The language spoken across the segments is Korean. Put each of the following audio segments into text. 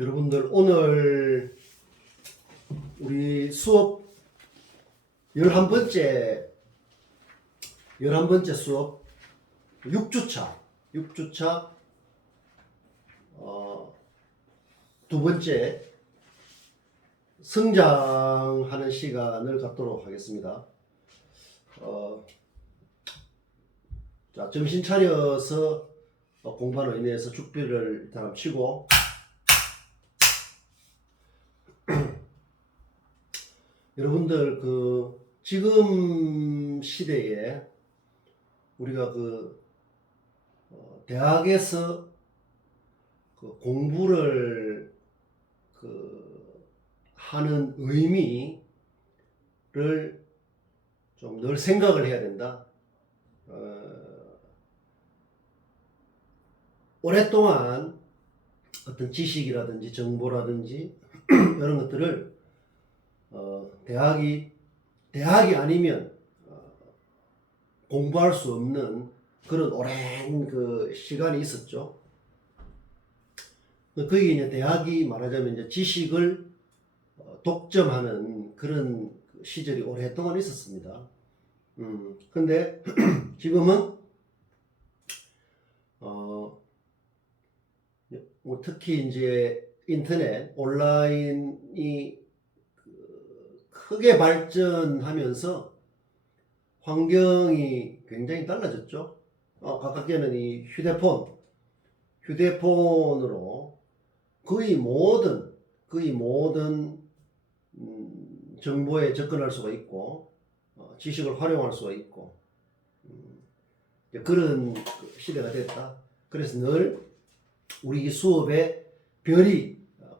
여러분들 오늘 우리 수업 11번째 수업 6주차 두 번째 성장하는 시간을 갖도록 하겠습니다. 자, 정신 차려서 공부하는 의미에서 죽비를 일단 치고 여러분들 지금 시대에 우리가 대학에서 공부를 하는 의미를 좀 늘 생각을 해야 된다. 오랫동안 어떤 지식이라든지 정보라든지 이런 것들을 대학이 아니면 공부할 수 없는 그런 오랜 시간이 있었죠. 거기 이제 대학이 말하자면 이제 지식을 독점하는 그런 시절이 오랫동안 있었습니다. 근데 지금은 특히 이제 인터넷 온라인이 크게 발전하면서 환경이 굉장히 달라졌죠. 가깝게는 이 휴대폰으로 거의 모든 정보에 접근할 수가 있고 지식을 활용할 수가 있고 그런 시대가 됐다. 그래서 늘 우리 수업에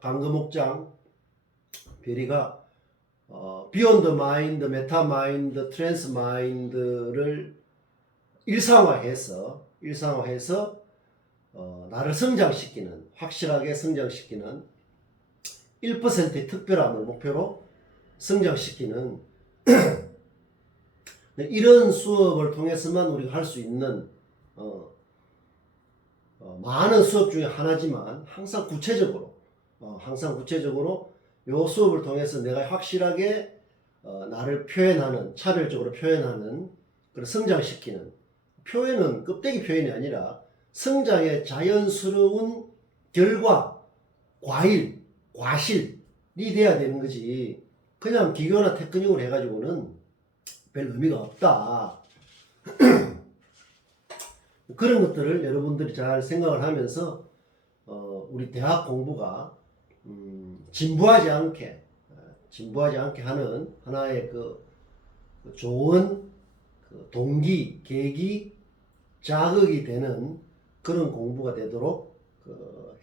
강거목장 별이가 Beyond the Mind, Meta Mind, Trans Mind를 일상화해서 나를 확실하게 성장시키는 1%의 특별함을 목표로 성장시키는 이런 수업을 통해서만 우리가 할 수 있는 많은 수업 중에 하나지만 항상 구체적으로 요 수업을 통해서 내가 확실하게 나를 차별적으로 표현하는 그런 성장시키는 표현은 껍데기 표현이 아니라 성장의 자연스러운 결과, 과실이 돼야 되는 거지. 그냥 기교나 테크닉으로 해가지고는 별 의미가 없다. 그런 것들을 여러분들이 잘 생각을 하면서 우리 대학 공부가 진부하지 않게 하는 하나의 좋은 동기, 계기, 자극이 되는 그런 공부가 되도록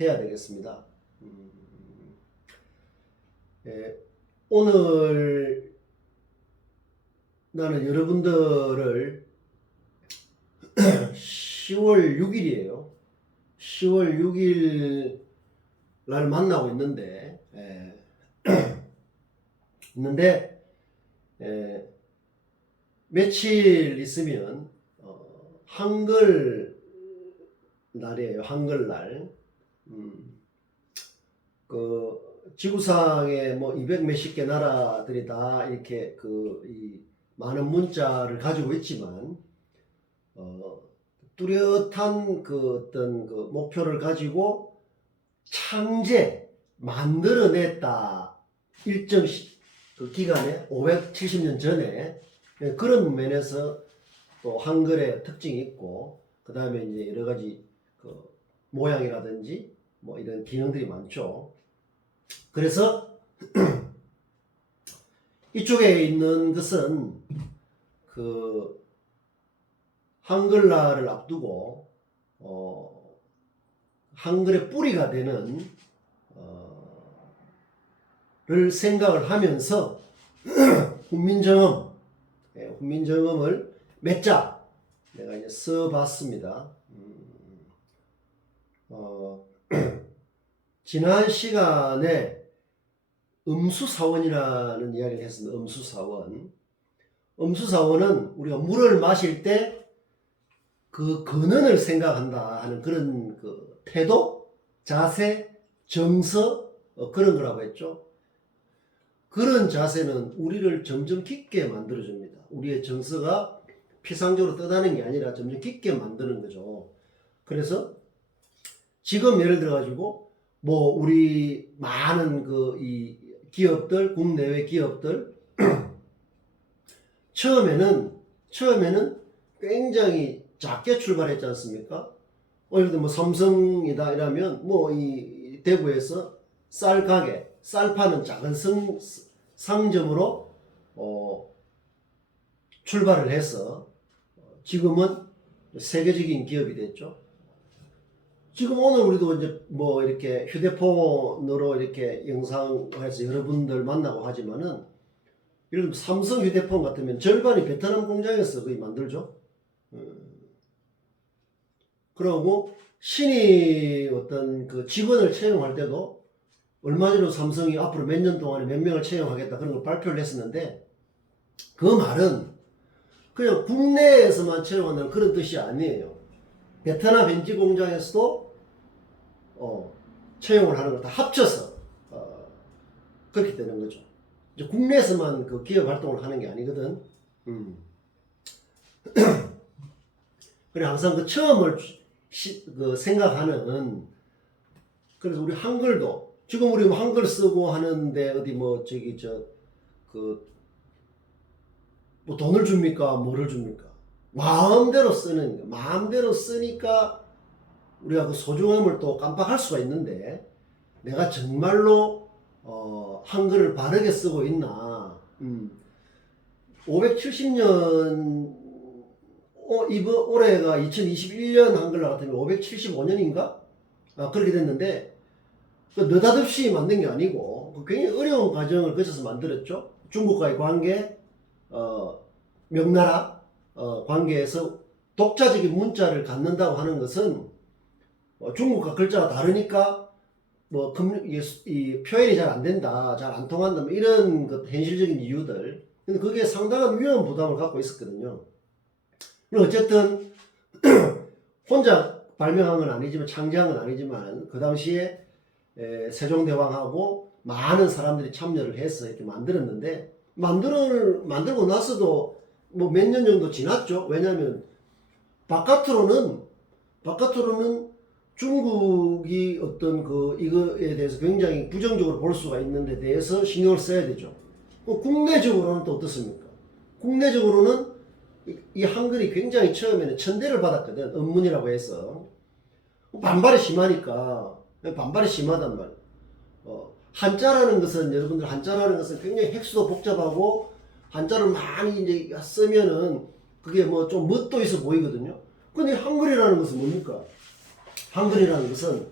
해야 되겠습니다. 오늘 나는 여러분들을 10월 6일이에요. 10월 6일 날 만나고 있는데 며칠 있으면 한글 날이에요. 한글날. 지구상에 뭐 200 몇십 개 나라들이 다 이렇게 이 많은 문자를 가지고 있지만 뚜렷한 어떤 목표를 가지고 만들어냈다. 일정 기간에 570년 전에 그런 면에서 또 한글의 특징이 있고 그 다음에 이제 여러 가지 모양이라든지 뭐 이런 기능들이 많죠. 그래서 이쪽에 있는 것은 한글날을 앞두고 한글의 뿌리가 되는 를 생각을 하면서 훈민정음을 몇 자 내가 이제 써봤습니다. 지난 시간에 음수사원이라는 이야기를 했습니다. 음수사원은 우리가 물을 마실 때 근원을 생각한다 하는 그런 태도, 자세, 정서, 그런 거라고 했죠. 그런 자세는 우리를 점점 깊게 만들어줍니다. 우리의 정서가 피상적으로 떠나는 게 아니라 점점 깊게 만드는 거죠. 그래서 지금 예를 들어 가지고 뭐 우리 많은 이 기업들, 국내외 기업들 처음에는 굉장히 작게 출발했지 않습니까? 예를 들어 뭐 삼성이다 이러면 뭐 이 대구에서 쌀 가게, 쌀 파는 작은 상점으로 출발을 해서 지금은 세계적인 기업이 됐죠. 지금 오늘 우리도 이제 뭐 이렇게 휴대폰으로 이렇게 영상해서 여러분들 만나고 하지만은 예를 들면 삼성 휴대폰 같으면 절반이 베트남 공장에서 거의 만들죠. 그러고 신이 어떤 그 직원을 채용할 때도 얼마 전에 삼성이 앞으로 몇 년 동안에 몇 명을 채용하겠다 그런 걸 발표를 했었는데 그 말은 그냥 국내에서만 채용한다는 그런 뜻이 아니에요. 베트남 현지 공장에서도 채용을 하는 걸 다 합쳐서 그렇게 되는 거죠. 이제 국내에서만 그 기업 활동을 하는 게 아니거든. 그래 항상 그 처음을 생각하는. 그래서 우리 한글도 지금 우리 한글 쓰고 하는데 어디 뭐 저기 뭐 돈을 줍니까? 뭐를 줍니까? 마음대로 쓰니까 우리가 그 소중함을 또 깜빡할 수가 있는데 내가 정말로 한글을 바르게 쓰고 있나? 570년 이번 올해가 2021년 한글날 같으면 575년인가? 그렇게 됐는데 느닷없이 만든 게 아니고 굉장히 어려운 과정을 거쳐서 만들었죠. 중국과의 관계, 명나라 관계에서 독자적인 문자를 갖는다고 하는 것은 중국과 글자가 다르니까 뭐 이 표현이 잘 안 된다, 잘 안 통한다, 뭐 이런 현실적인 이유들. 근데 그게 상당한 위험 부담을 갖고 있었거든요. 어쨌든 혼자 발명한 건 아니지만 창제한 건 아니지만 그 당시에 세종대왕하고 많은 사람들이 참여를 해서 이렇게 만들었는데 만들고 나서도 뭐 몇 년 정도 지났죠. 왜냐하면 바깥으로는 중국이 어떤 이거에 대해서 굉장히 부정적으로 볼 수가 있는데 대해서 신경을 써야 되죠. 국내적으로는 또 어떻습니까? 국내적으로는 이 한글이 굉장히 처음에는 천대를 받았거든. 언문이라고 해서. 반발이 심하니까. 반발이 심하단 말이야. 한자라는 것은 여러분들 한자라는 것은 굉장히 획수도 복잡하고 한자를 많이 이제 쓰면은 그게 뭐 좀 멋도 있어 보이거든요. 근데 한글이라는 것은 뭡니까? 한글이라는 것은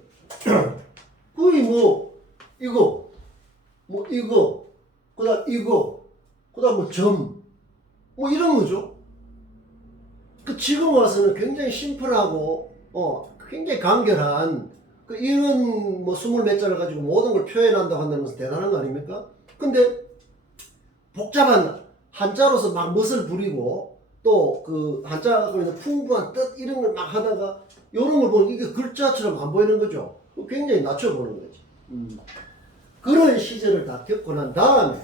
거의 뭐 이거 그다음 이거 그다음 뭐 점 뭐 이런 거죠. 지금 와서는 굉장히 심플하고 굉장히 간결한 이런 뭐 20몇 자를 가지고 모든 걸 표현한다고 한다는 것은 대단한 거 아닙니까? 근데 복잡한 한자로서 막 멋을 부리고 또 그 한자가 갖고 있는 풍부한 뜻 이런 걸 막 하다가 이런 걸 보면 이게 글자처럼 안 보이는 거죠. 굉장히 낮춰보는 거지. 그런 시절을 다 겪고 난 다음에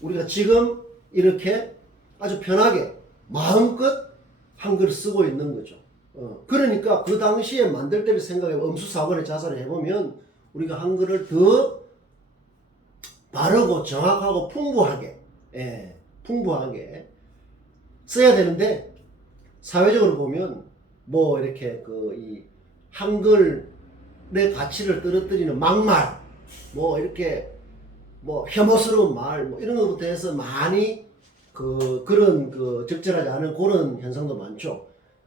우리가 지금 이렇게 아주 편하게 마음껏 한글을 쓰고 있는 거죠. 그러니까 그 당시에 만들 때를 생각해 엄수사건의 자살을 해보면 우리가 한글을 더 바르고 정확하고 풍부하게 써야 되는데 사회적으로 보면 뭐 이렇게 이 한글의 가치를 떨어뜨리는 막말 뭐 이렇게 뭐 혐오스러운 말 뭐 이런 것부터 해서 많이 그런 적절하지 않은 그런 현상도 많죠.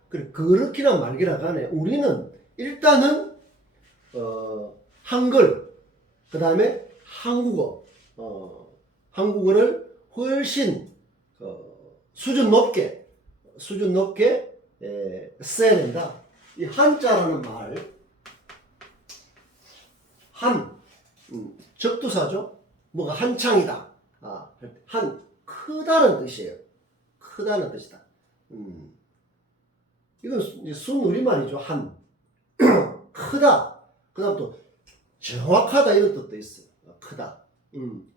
그렇기나 말기나 간에 우리는 일단은 한글 그 다음에 한국어를 훨씬 수준 높게 써야 된다. 이 한자라는 말 적두사죠. 뭐가 한창이다. 크다는 뜻이에요. 크다는 뜻이다. 이건 순우리말이죠. 크다. 그 다음 또 정확하다 이런 뜻도 있어요. 크다.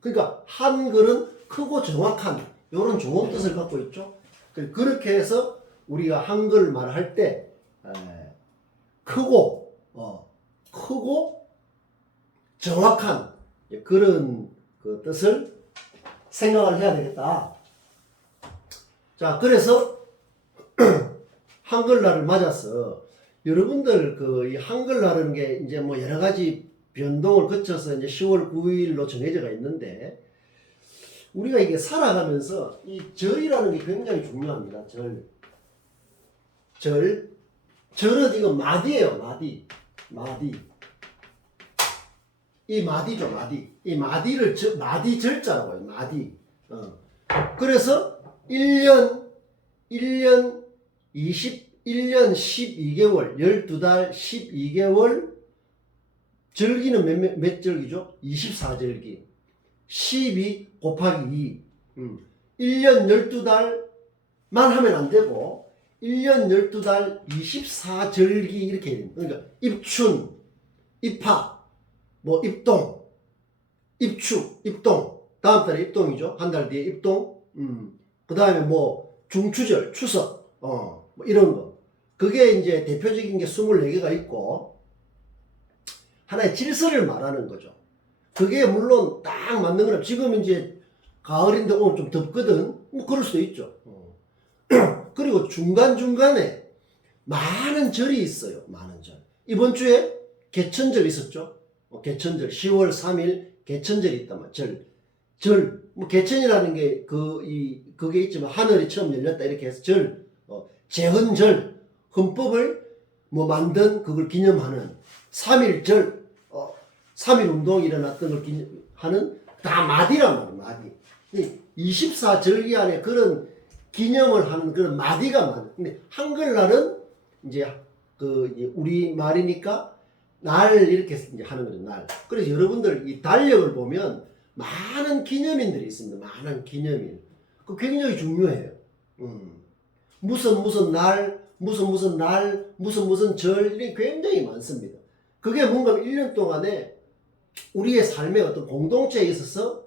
그러니까 한글은 크고 정확한 이런 좋은 뜻을 갖고 있죠. 그렇게 해서 우리가 한글 말할 때 크고 크고 정확한 그런 그 뜻을 생각을 해야 되겠다. 자, 그래서 한글날을 맞아서 여러분들 그 이 한글날은 게 이제 뭐 여러 가지 변동을 거쳐서 이제 10월 9일로 정해져가 있는데 우리가 이게 살아가면서 이 절이라는 게 굉장히 중요합니다. 절은 이거 마디예요. 마디. 이 마디죠. 이 마디를 마디 절자라고 해요. 마디. 그래서 1년 21년 12개월 12달 12개월 절기는 몇 절기죠? 24절기. 12 곱하기 2. 1년 12달만 하면 안 되고 1년 12달 24절기 이렇게 해야 됩니다. 그러니까 입춘, 입하, 뭐 입동, 입축, 입동. 다음 달에 입동이죠. 한 달 뒤에 입동. 그 다음에 뭐 중추절, 추석, 뭐 이런 거. 그게 이제 대표적인 게 24개가 있고 하나의 질서를 말하는 거죠. 그게 물론 딱 맞는 거는 지금 이제 가을인데 오늘 좀 덥거든. 뭐 그럴 수도 있죠. 그리고 중간중간에 많은 절이 있어요. 많은 절. 이번 주에 개천절 있었죠. 개천절 10월 3일 개천절이 있단 말이야. 뭐 개천이라는 게 그게 있지만 하늘이 처음 열렸다 이렇게 해서 제헌절 헌법을 뭐 만든 그걸 기념하는 3.1절 3.1 운동이 일어났던 걸 기념하는 다 마디란 말이에요. 마디. 24절기 안에 그런 기념을 하는 그런 마디가 많아요. 근데 한글날은 이제 우리 말이니까 날 이렇게 이제 하는 거죠. 날. 그래서 여러분들 이 달력을 보면 많은 기념일들이 있습니다. 많은 기념일. 그 굉장히 중요해요. 무슨 날, 무슨 날, 무슨 절, 이게 굉장히 많습니다. 그게 뭔가 1년 동안에 우리의 삶의 어떤 공동체에 있어서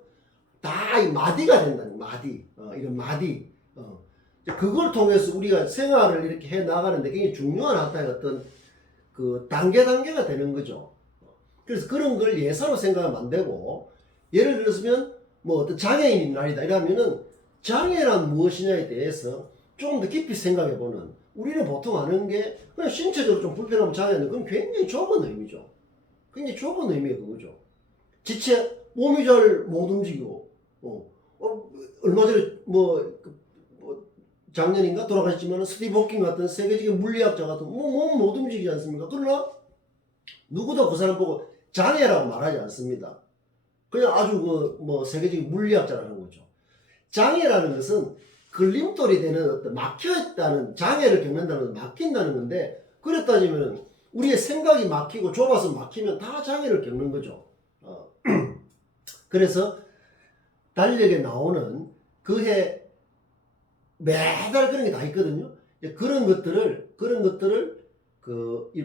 다 이 마디가 된다는 마디. 이런 마디. 그걸 통해서 우리가 생활을 이렇게 해 나가는데 굉장히 중요한 하나의 어떤 그 단계가 되는 거죠. 그래서 그런 걸 예사로 생각하면 안 되고, 예를 들었으면 뭐 어떤 장애인이 날이다 이러면은 장애란 무엇이냐에 대해서 조금 더 깊이 생각해 보는, 우리는 보통 아는 게 그냥 신체적으로 좀 불편하면 장애는 그건 굉장히 좁은 의미죠. 굉장히 좁은 의미가 그거죠. 지체 몸이 잘 못 움직이고 얼마 전에 뭐 작년인가 돌아가셨지만 스티브 호킹 같은 세계적인 물리학자 같은 몸 못 움직이지 않습니까? 그러나 누구도 그 사람 보고 장애라고 말하지 않습니다. 그냥 아주 뭐 세계적인 물리학자라는 거죠. 장애라는 것은 걸림돌이 되는 어떤 막혀있다는, 장애를 겪는다는 건 막힌다는 건데, 그래 따지면 우리의 생각이 막히고 좁아서 막히면 다 장애를 겪는 거죠. 그래서 달력에 나오는 그해 매달 그런 게 다 있거든요. 그런 것들을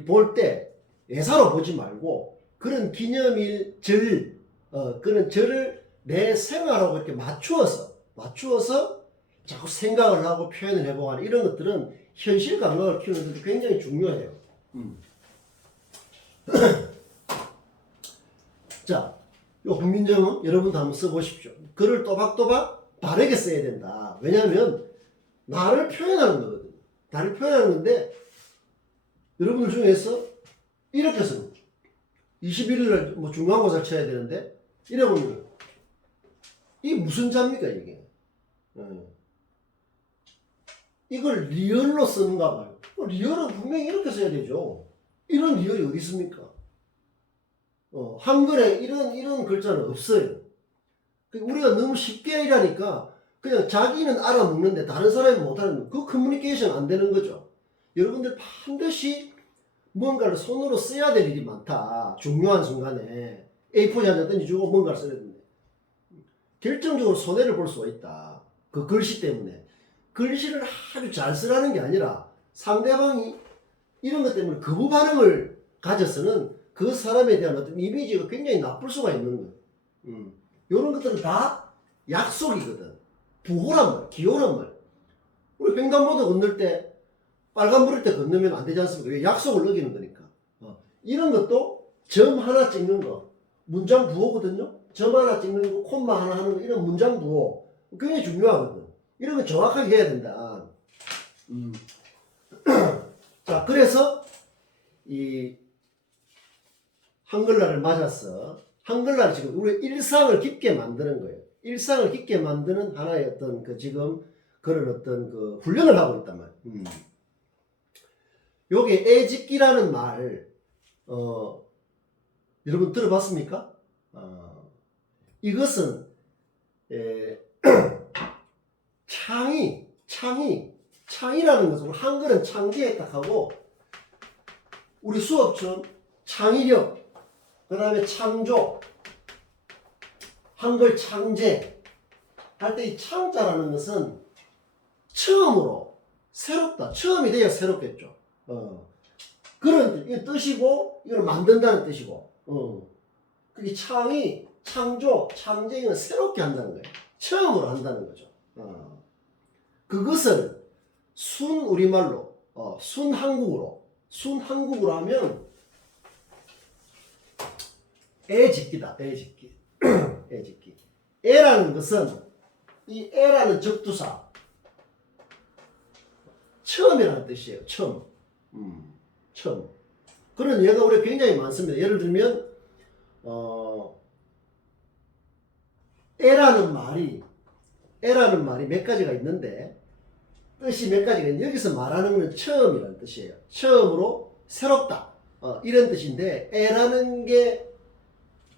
볼 때 예사로 보지 말고 그런 기념일 그런 절을 내 생활하고 이렇게 맞추어서 자꾸 생각을 하고 표현을 해보고 하는 이런 것들은 현실 감각을 키우는 데 굉장히 중요해요. 자, 요 훈민정음 여러분도 한번 써보십시오. 글을 또박또박 바르게 써야 된다. 왜냐하면 나를 표현하는 거거든요. 나를 표현하는 건데, 여러분들 중에서 이렇게 씁니다. 21일날 뭐 중간고사를 쳐야 되는데, 이래보면 이게 무슨 자입니까 이게? 이걸 리얼로 쓰는가 봐요. 리얼은 분명히 이렇게 써야 되죠. 이런 리얼이 어디 있습니까? 한글에 이런 글자는 없어요. 우리가 너무 쉽게 일하니까 그냥 자기는 알아먹는데 다른 사람이 못하는, 그 커뮤니케이션 안 되는 거죠. 여러분들 반드시 뭔가를 손으로 써야 될 일이 많다. 중요한 순간에 A4 한 장 던져주고 뭔가를 써야 되는데 결정적으로 손해를 볼 수가 있다. 그 글씨 때문에. 글씨를 아주 잘 쓰라는 게 아니라 상대방이 이런 것 때문에 거부 반응을 가져서는 그 사람에 대한 어떤 이미지가 굉장히 나쁠 수가 있는 거예요. 이런 것들은 다 약속이거든. 부호란 말, 기호란 말. 우리 횡단보도 건널 때 빨간불일 때 건너면 안 되지 않습니까? 왜? 약속을 어기는 거니까. 이런 것도 점 하나 찍는 거 문장 부호거든요. 점 하나 찍는 거, 콤마 하나 하는 거, 이런 문장 부호 굉장히 중요하거든. 이런 거 정확하게 해야 된다. 자, 그래서 이 한글날을 맞아서 한글날 지금 우리 일상을 깊게 만드는 거예요. 일상을 깊게 만드는 하나의 어떤 그 지금 그런 어떤 그 훈련을 하고 있단 말이에요. 요게 애짓기라는 말, 여러분 들어봤습니까? 이것은 창이라는 것은 한글은 창제에 딱 하고 우리 수업처럼 창의력, 그 다음에 창조, 한글 창제 할 때 이 창자라는 것은 처음으로 새롭다. 처음이 돼야 새롭겠죠. 그런 뜻이고 이걸 만든다는 뜻이고. 그게 창의, 창조, 창제는 새롭게 한다는 거예요. 처음으로 한다는 거죠. 그것을 순 우리말로, 순 한국어로 하면 애짓기다. 애짓기. 애짓기. 애라는 것은 이 애라는 적두사 처음이라는 뜻이에요. 처음. 처음. 그런 예가 우리 굉장히 많습니다. 예를 들면 애라는 말이 몇 가지가 있는데 뜻이 몇 가지가 있는데 여기서 말하는 것은 처음이라는 뜻이에요. 처음으로 새롭다. 이런 뜻인데 애라는 게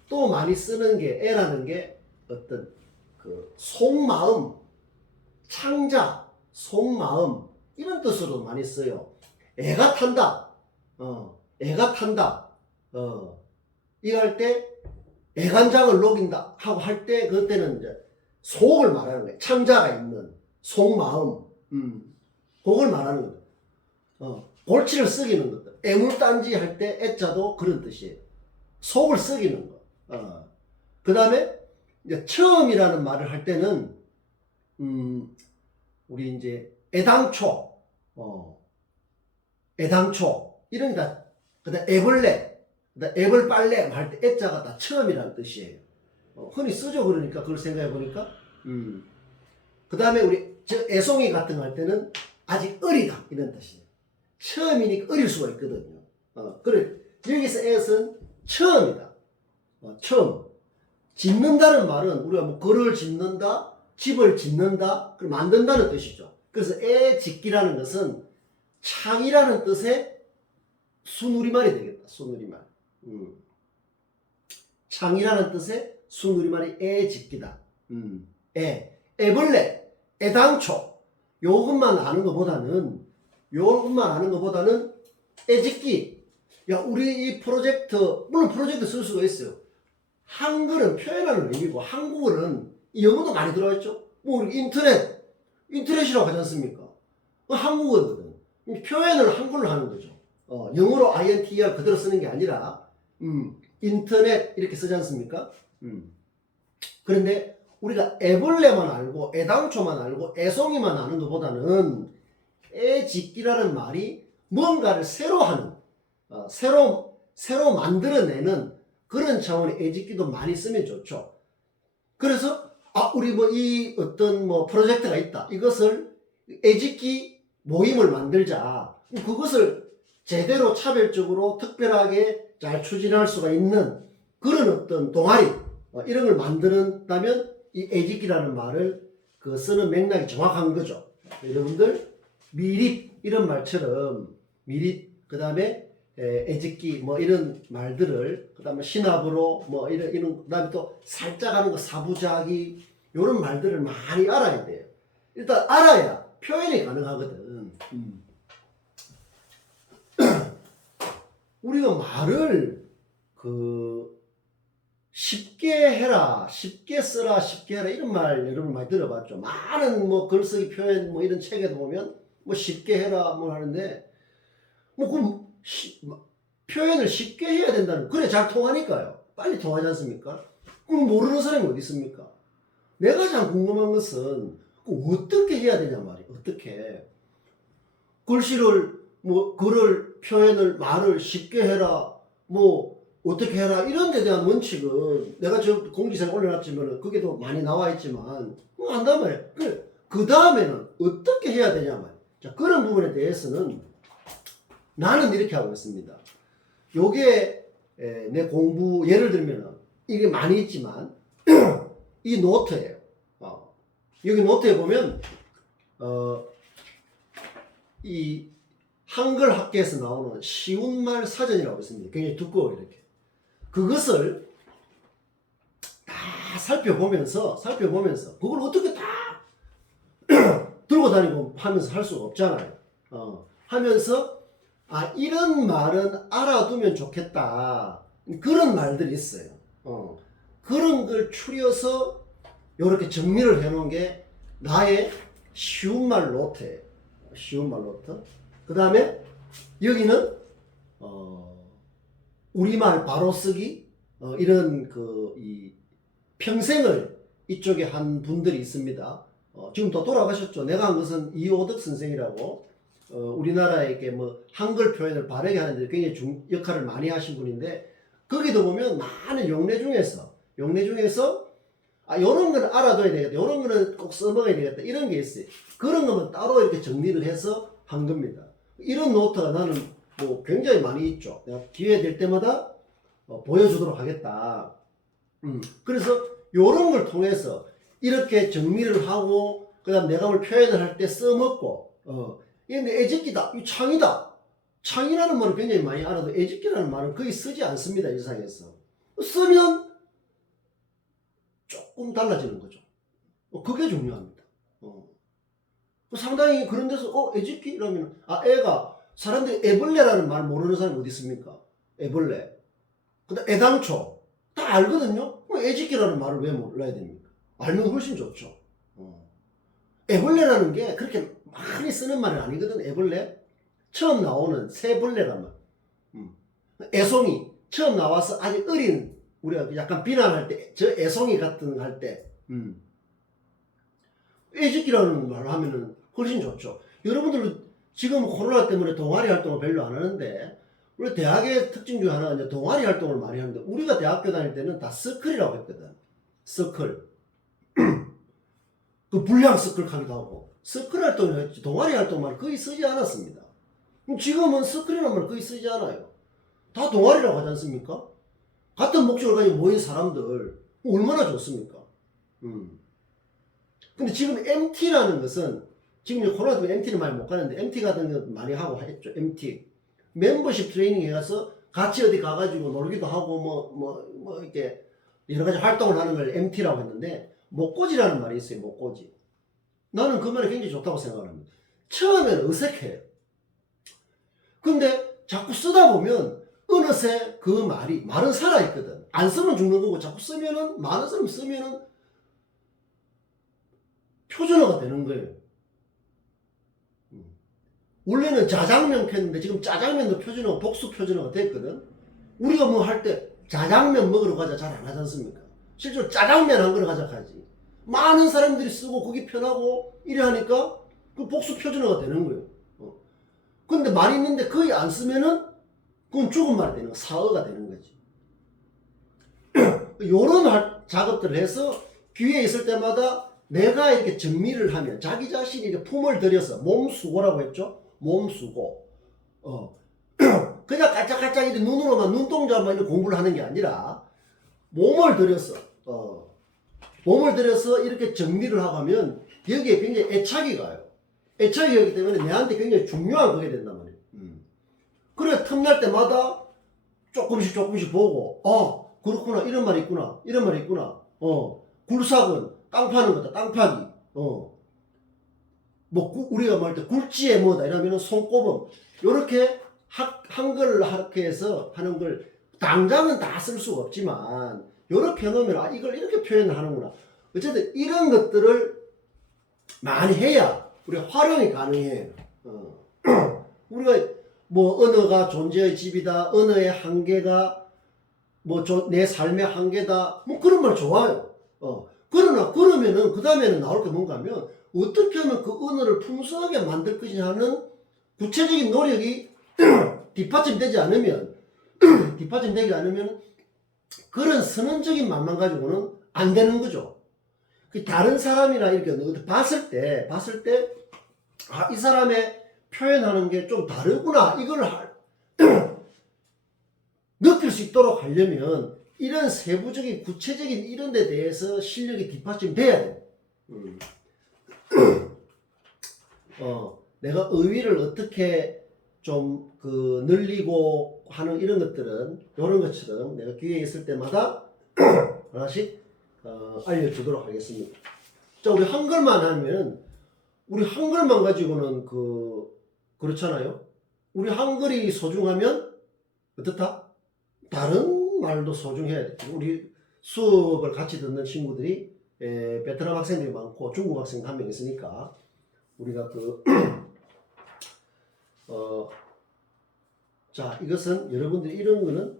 또 많이 쓰는 게 애라는 게 어떤 그 속마음, 창자, 속마음 이런 뜻으로 많이 써요. 애가 탄다. 애가 탄다. 이거 할 때 애간장을 녹인다 하고 할 때 그때는 이제 속을 말하는 거예요. 창자가 있는 속마음. 그걸 말하는 거예요. 골치를 썩이는 것들. 애물단지 할 때 애자도 그런 뜻이에요. 속을 썩이는 거. 그 다음에 이제 처음이라는 말을 할 때는 우리 이제 애당초, 이런 다, 그다음 애벌레, 그다음 애벌빨래 할 때 애자가 다 처음이라는 뜻이에요. 흔히 쓰죠. 그러니까 그걸 생각해 보니까. 그 다음에 우리 애송이 같은 거 할 때는 아직 어리다 이런 뜻이에요. 처음이니까 어릴 수가 있거든요. 그래 여기서 애는 처음이다. 처음. 짓는다는 말은 우리가 뭐 글을 짓는다, 집을 짓는다, 그걸 만든다는 뜻이죠. 그래서 애짓기라는 것은 창이라는 뜻의 순우리말이 되겠다. 순우리말. 창이라는 뜻의 순우리말이 애짓기다. 애벌레, 애당초. 요것만 아는 것보다는 애짓기. 야, 우리 이 프로젝트, 물론 프로젝트 쓸 수가 있어요. 한글은 표현하는 의미고 한국어는 영어도 많이 들어가 있죠. 뭐 우리 인터넷이라고 하지 않습니까? 한국어거든. 표현을 한글로 하는 거죠. 영어로 INTR 그대로 쓰는 게 아니라 인터넷 이렇게 쓰지 않습니까? 그런데 우리가 애벌레만 알고 애당초만 알고 애송이만 아는 것보다는 애짓기라는 말이 뭔가를 새로 하는, 새로 만들어내는 그런 차원의 애짓기도 많이 쓰면 좋죠. 그래서 우리 뭐 이 어떤 뭐 프로젝트가 있다. 이것을 애짓기 모임을 만들자. 그것을 제대로 차별적으로 특별하게 잘 추진할 수가 있는 그런 어떤 동아리 이런 걸 만든다면 이 애짓기라는 말을 그 쓰는 맥락이 정확한 거죠. 여러분들 미립 이런 말처럼 미립 그 다음에 애짓기 뭐 이런 말들을 그 다음에 신압으로 뭐 이런 그 다음에 또 살짝 하는 거 사부자기 이런 말들을 많이 알아야 돼요. 일단 알아야 표현이 가능하거든. 우리가 말을 쉽게 해라, 쉽게 써라, 쉽게 해라 이런 말 여러분 많이 들어봤죠. 많은 뭐 글쓰기 표현 뭐 이런 책에도 보면 뭐 쉽게 해라 뭐 하는데 표현을 쉽게 해야 된다는 그래 잘 통하니까요. 빨리 통하지 않습니까? 그럼 모르는 사람이 어디 있습니까? 내가 가장 궁금한 것은 어떻게 해야 되냐 말이야. 어떻게 글씨를 뭐 글을 표현을 말을 쉽게 해라 뭐 어떻게 해라 이런 데 대한 원칙은 내가 저 공지사에 올려놨지만 그게 더 많이 나와 있지만 한단 말이야. 그 다음에는 어떻게 해야 되냐 말이야. 자, 그런 부분에 대해서는 나는 이렇게 하고 있습니다. 요게 내 공부 예를 들면은 이게 많이 있지만 이 노트예요. 여기 노트에 보면 이 한글 학계에서 나오는 쉬운 말 사전이라고 있습니다. 굉장히 두꺼워요. 이렇게 그것을 다 살펴보면서 그걸 어떻게 다 들고 다니고 하면서 할 수가 없잖아요. 하면서 이런 말은 알아두면 좋겠다. 그런 말들이 있어요. 그런 걸 추려서 이렇게 정리를 해놓은 게 나의 쉬운 말 노트예요. 쉬운 말 노트. 그 다음에 여기는 우리말 바로 쓰기 이런 이 평생을 이쪽에 한 분들이 있습니다. 지금 또 돌아가셨죠. 내가 한 것은 이호덕 선생이라고 우리나라에게 뭐 한글 표현을 바르게 하는데 굉장히 역할을 많이 하신 분인데 거기도 보면 많은 용례 중에서 요런 건 알아둬야 되겠다. 요런 거는 꼭 써먹어야 되겠다. 이런 게 있어요. 그런 거는 따로 이렇게 정리를 해서 한 겁니다. 이런 노트가 나는 뭐 굉장히 많이 있죠. 내가 기회 될 때마다 보여주도록 하겠다. 그래서 요런 걸 통해서 이렇게 정리를 하고 그다음 내가 뭘 표현을 할 때 써먹고 근데 애짓기다. 이 창이다. 창이라는 말을 굉장히 많이 알아도 애짓기라는 말은 거의 쓰지 않습니다. 이 세상에서. 쓰면 조금 달라지는 거죠. 그게 중요합니다. 상당히 그런 데서 애짓기? 이러면 애가 사람들이 애벌레라는 말 모르는 사람이 어디 있습니까? 애벌레. 그다음 애당초 다 알거든요. 애짓기라는 말을 왜 몰라야 됩니까? 알면 훨씬 좋죠. 애벌레라는 게 그렇게 많이 쓰는 말은 아니거든. 애벌레 처음 나오는 새벌레란 말. 애송이 처음 나와서 아직 어린 우리가 약간 비난할 때 저 애송이 같은 할 때 애짓기라는 말을 하면은 훨씬 좋죠. 여러분들 지금 코로나 때문에 동아리 활동을 별로 안 하는데 우리 대학의 특징 중에 하나가 이제 동아리 활동을 많이 하는데 우리가 대학교 다닐 때는 다 서클이라고 했거든. 서클. 그 불량 서클 하기도 하고 서클 활동을 했지 동아리 활동만 거의 쓰지 않았습니다. 지금은 서클이라는 말 거의 쓰지 않아요. 다 동아리라고 하지 않습니까? 같은 목적을 가지고 모인 사람들 얼마나 좋습니까? 근데 지금 MT라는 것은 지금 코로나 때문에 MT는 많이 못 가는데 MT 같은 거 많이 하고 했죠. MT 멤버십 트레이닝 해가서 같이 어디 가가지고 놀기도 하고 뭐 이렇게 여러 가지 활동을 하는 걸 MT라고 했는데 목고지라는 말이 있어요. 목고지. 나는 그 말이 굉장히 좋다고 생각합니다. 처음에는 어색해요. 근데 자꾸 쓰다 보면 어느새 그 말은 살아있거든. 안 쓰면 죽는 거고 자꾸 쓰면은 많은 사람이 쓰면은 표준어가 되는 거예요. 원래는 자장면 폈는데 지금 짜장면도 표준어, 복수 표준어가 됐거든. 우리가 뭐 할 때 자장면 먹으러 가자 잘 안 하지 않습니까? 실제로 짜장면 한 그릇 가자 하지. 많은 사람들이 쓰고 그게 편하고 이래 하니까 그 복수 표준어가 되는 거예요. 근데 말이 있는데 거의 안 쓰면은 그건 죽은 말이 되는 거, 사어가 되는 거지. 요런 작업들을 해서 기회 있을 때마다 내가 이렇게 정리를 하면 자기 자신이 이렇게 품을 들여서 몸수고라고 했죠. 몸수고. 그냥 깔짝깔짝 이렇게 눈으로만 눈동자만 이렇게 공부를 하는 게 아니라 몸을 들여서 이렇게 정리를 하고 하면 여기에 굉장히 애착이 가요. 애착이 가기 때문에 내한테 굉장히 중요한 그게 된단 말이에요. 그래 틈날 때마다 조금씩 조금씩 보고 그렇구나 이런 말이 있구나 이런 말이 있구나 굴삭은 땅 파는 거다 땅 파기 뭐 우리가 말할 때 굴지에 뭐다 이러면은 손꼽음 요렇게 한글 학회에서 하는 걸 당장은 다 쓸 수가 없지만 요렇게 해놓으면 이걸 이렇게 표현을 하는구나. 어쨌든 이런 것들을 많이 해야 우리가 활용이 가능해요. 우리가 뭐 언어가 존재의 집이다. 언어의 한계가 뭐 내 삶의 한계다 뭐 그런 말 좋아요. 그러나 그러면은 그 다음에는 나올 게 뭔가 하면 어떻게 하면 그 언어를 풍성하게 만들 것이냐 하는 구체적인 노력이 뒷받침되지 않으면 뒷받침되지 않으면 그런 선언적인 말만 가지고는 안 되는 거죠. 다른 사람이나 이렇게 봤을 때 이 사람의 표현하는 게 좀 다르구나 이걸 느낄 수 있도록 하려면 이런 세부적인 구체적인 이런 데 대해서 실력이 뒷받침돼야 돼요. 내가 의위를 어떻게 좀 늘리고 하는 이런 것들은 이런 것처럼 내가 기회 있을 때마다 하나씩 알려주도록 하겠습니다. 자, 우리 한글만 하면 우리 한글만 가지고는 그렇잖아요. 우리 한글이 소중하면 어떻다? 다른 말도 소중해야 돼. 우리 수업을 같이 듣는 친구들이 베트남 학생들이 많고 중국 학생 한 명 있으니까 우리가 자, 이것은 여러분들이 이런 거는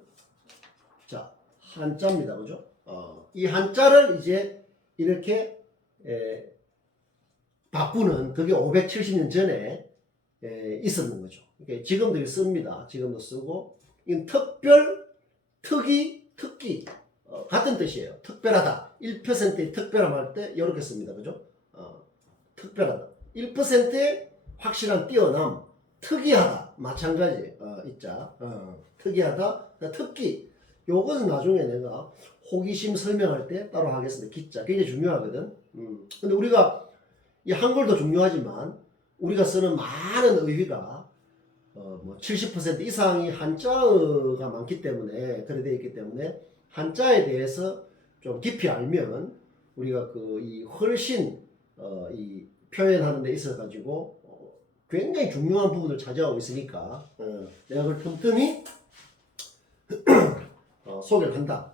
자, 한자입니다. 그죠? 이 한자를 이제 이렇게 바꾸는 그게 570년 전에 있었는 거죠. 그러니까 지금도 씁니다. 지금도 쓰고 이건 특별, 특이, 특기 같은 뜻이에요. 특별하다. 1%의 특별함 할 때 이렇게 씁니다. 그죠? 특별하다. 1%의 확실한 뛰어남. 특이하다. 마찬가지. 있자. 특이하다. 특기. 요거는 나중에 내가 호기심 설명할 때 따로 하겠습니다. 기자. 굉장히 중요하거든. 근데 우리가 이 한글도 중요하지만 우리가 쓰는 많은 의위가 뭐 70% 이상이 한자어가 많기 때문에 그래 되어 있기 때문에 한자에 대해서 좀 깊이 알면 우리가 이 훨씬 이 표현하는 데 있어 가지고 굉장히 중요한 부분을 차지하고 있으니까 내가 그걸 틈틈이 소개를 한다.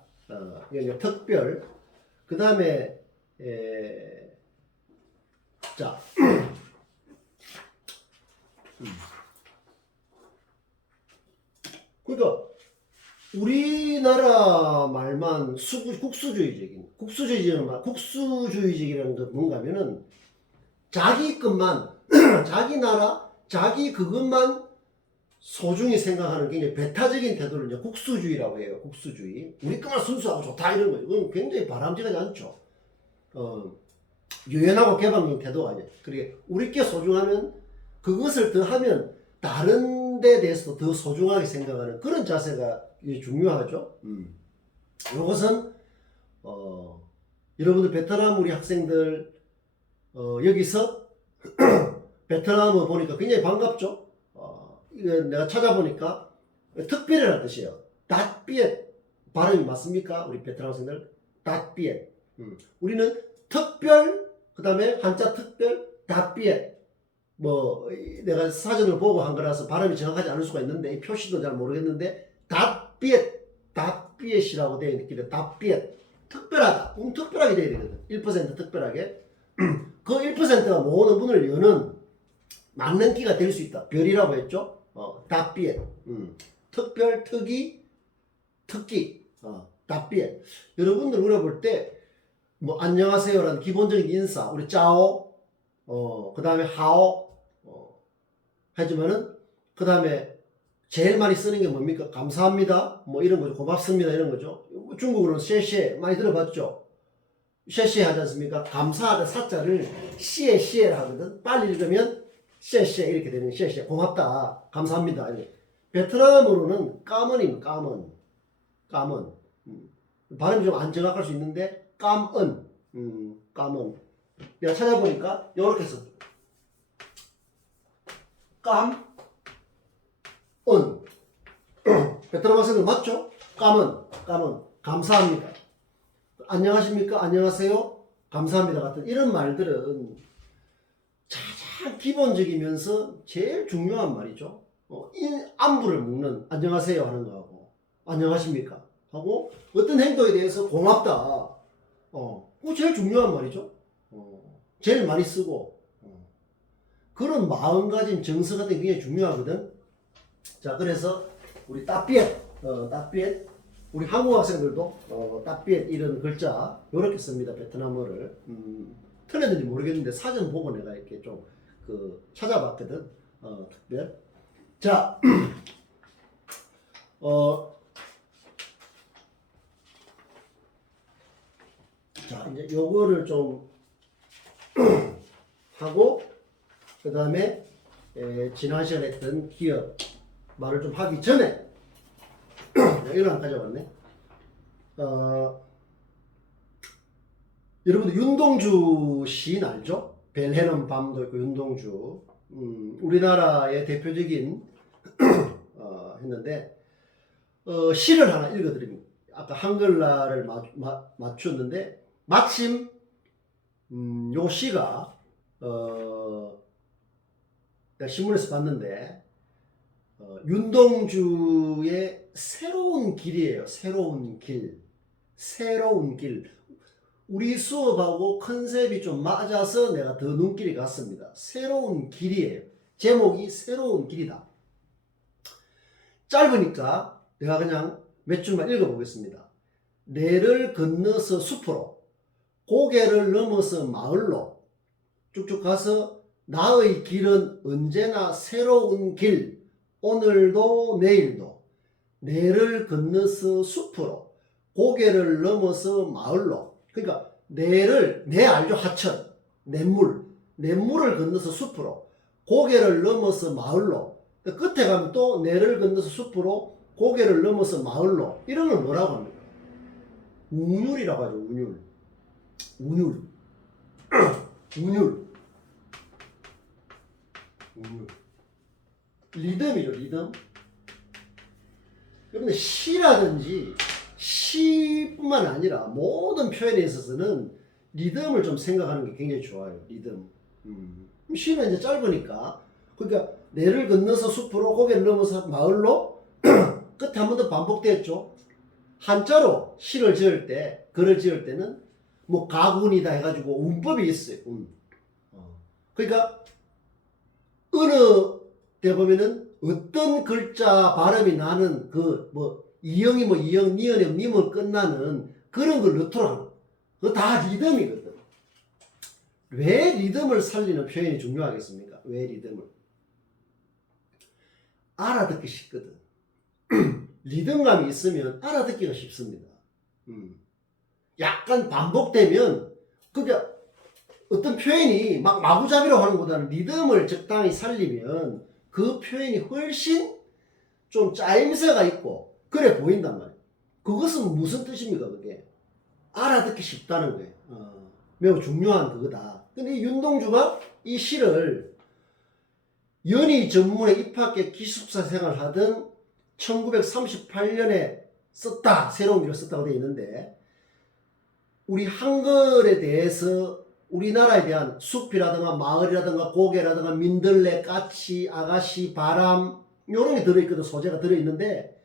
이게 특별. 그 다음에 자. 그러니까 우리나라 말만 국수주의적이라는 건 뭔가 하면은 자기 것만 자기 나라 자기 그것만 소중히 생각하는 굉장히 배타적인 태도를 이제 국수주의라고 해요. 국수주의. 우리 것만 순수하고 좋다 이런 거죠. 그건 굉장히 바람직하지 않죠. 유연하고 개방적인 태도가 아니에요. 그러니까 우리 게 소중하면 그것을 더하면 다른 데 대해서도 더 소중하게 생각하는 그런 자세가 중요하죠. 이것은 여러분들 베트남 우리 학생들 여기서 베트남어 보니까 굉장히 반갑죠. 이거 내가 찾아보니까 특별이라는 뜻이에요. 닷비엣 발음이 맞습니까? 우리 베트남 학생들 닷비엣. 우리는 특별 그 다음에 한자 특별 닷비엣. 뭐 내가 사전을 보고 한 거라서 발음이 정확하지 않을 수가 있는데 이 표시도 잘 모르겠는데 닷비엣이라고 되어 있길래 닷비엣 특별하다. 특별하게 되어야 되거든. 1% 특별하게. 그 1%가 모으는 문을 여는 맞는 끼가 될 수 있다. 별이라고 했죠. 닷비엣. 특별, 특이, 특기. 닷비엣. 여러분들 우리가 볼 때 뭐 안녕하세요라는 기본적인 인사, 우리 짜오, 그 다음에 하오, 하지만은 그 다음에 제일 많이 쓰는 게 뭡니까? 감사합니다, 뭐 이런 거죠. 고맙습니다 이런 거죠. 중국어로는 셰셰 많이 들어봤죠. 셰셰 하지 않습니까? 감사하다 사자를 시에시에라 하거든. 빨리 읽으면 셰셰 이렇게 되는 셰셰 고맙다, 감사합니다. 베트남어로는 까먼입니다. 까먼. 발음이 좀 안 정확할 수 있는데 까먼. 내가 찾아보니까 이렇게 써. 깜은. 베트남 학생들 맞죠? 까먼. 감사합니다. 안녕하십니까? 안녕하세요? 감사합니다. 같은 이런 말들은 가장 기본적이면서 제일 중요한 말이죠. 안부를 묻는 안녕하세요 하는 거하고 안녕하십니까? 하고 어떤 행동에 대해서 고맙다. 그거 제일 중요한 말이죠. 제일 많이 쓰고 그런 마음가짐 정서 같은 게 굉장히 중요하거든. 자, 그래서 우리 따삐엣 우리 한국 학생들도 따삐엣 이런 글자 요렇게 씁니다. 베트남어를. 틀렸는지 모르겠는데 사전 보고 내가 이렇게 좀 찾아봤거든. 특별. 자, 자 이제 요거를 좀 하고 그 다음에 지난 시간에 했던 기업 말을 좀 하기 전에 이걸 한 가져왔네. 여러분들 윤동주 시인 알죠? 벨해는 밤도 있고 윤동주. 우리나라의 대표적인 했는데 시를 하나 읽어드립니다. 아까 한글날을 맞췄는데 마침 요 시가 내가 신문에서 봤는데 윤동주의 새로운 길이에요. 새로운 길. 새로운 길. 우리 수업하고 컨셉이 좀 맞아서 내가 더 눈길이 갔습니다. 새로운 길이에요. 제목이 새로운 길이다. 짧으니까 내가 그냥 몇 줄만 읽어보겠습니다. 내를 건너서 숲으로, 고개를 넘어서 마을로, 쭉쭉 가서 나의 길은 언제나 새로운 길, 오늘도 내일도. 내를 건너서 숲으로, 고개를 넘어서 마을로. 그러니까 내 알죠? 하천, 냇물을 건너서 숲으로, 고개를 넘어서 마을로. 끝에 가면 또 내를 건너서 숲으로, 고개를 넘어서 마을로. 이런 걸 뭐라고 합니까? 운율이라고 하죠. 운율. 리듬이죠. 리듬. 그런데 시라든지 시뿐만 아니라 모든 표현에 있어서는 리듬을 좀 생각하는 게 굉장히 좋아요. 리듬. 시는 이제 짧으니까 그러니까 내를 건너서 숲으로, 고개를 넘어서 마을로. 끝에 한 번 더 반복됐죠. 한자로 시를 지을 때, 글을 지을 때는 뭐 가군이다 해가지고 운법이 있어요. 그러니까 어느 때 보면은 어떤 글자 발음이 나는 이영이 이영, 니은이 님을 끝나는 그런 걸 넣도록 하는. 그거 다 리듬이거든. 왜 리듬을 살리는 표현이 중요하겠습니까? 왜 리듬을? 알아듣기 쉽거든. 리듬감이 있으면 알아듣기가 쉽습니다. 약간 반복되면 그러니까 어떤 표현이 막 마구잡이로 하는 것보다는 리듬을 적당히 살리면 그 표현이 훨씬 좀 짜임새가 있고 그래 보인단 말이에요. 그것은 무슨 뜻입니까? 그게 알아듣기 쉽다는 거예요. 매우 중요한 그거다. 근데 이 윤동주가 이 시를 연희 전문에 입학해 기숙사 생활을 하던 1938년에 썼다. 새로운 길을 썼다고 되어 있는데 우리 한글에 대해서 우리나라에 대한 숲이라든가 마을이라든가 고개라든가 민들레, 까치, 아가씨, 바람 이런 게 들어있거든. 소재가 들어있는데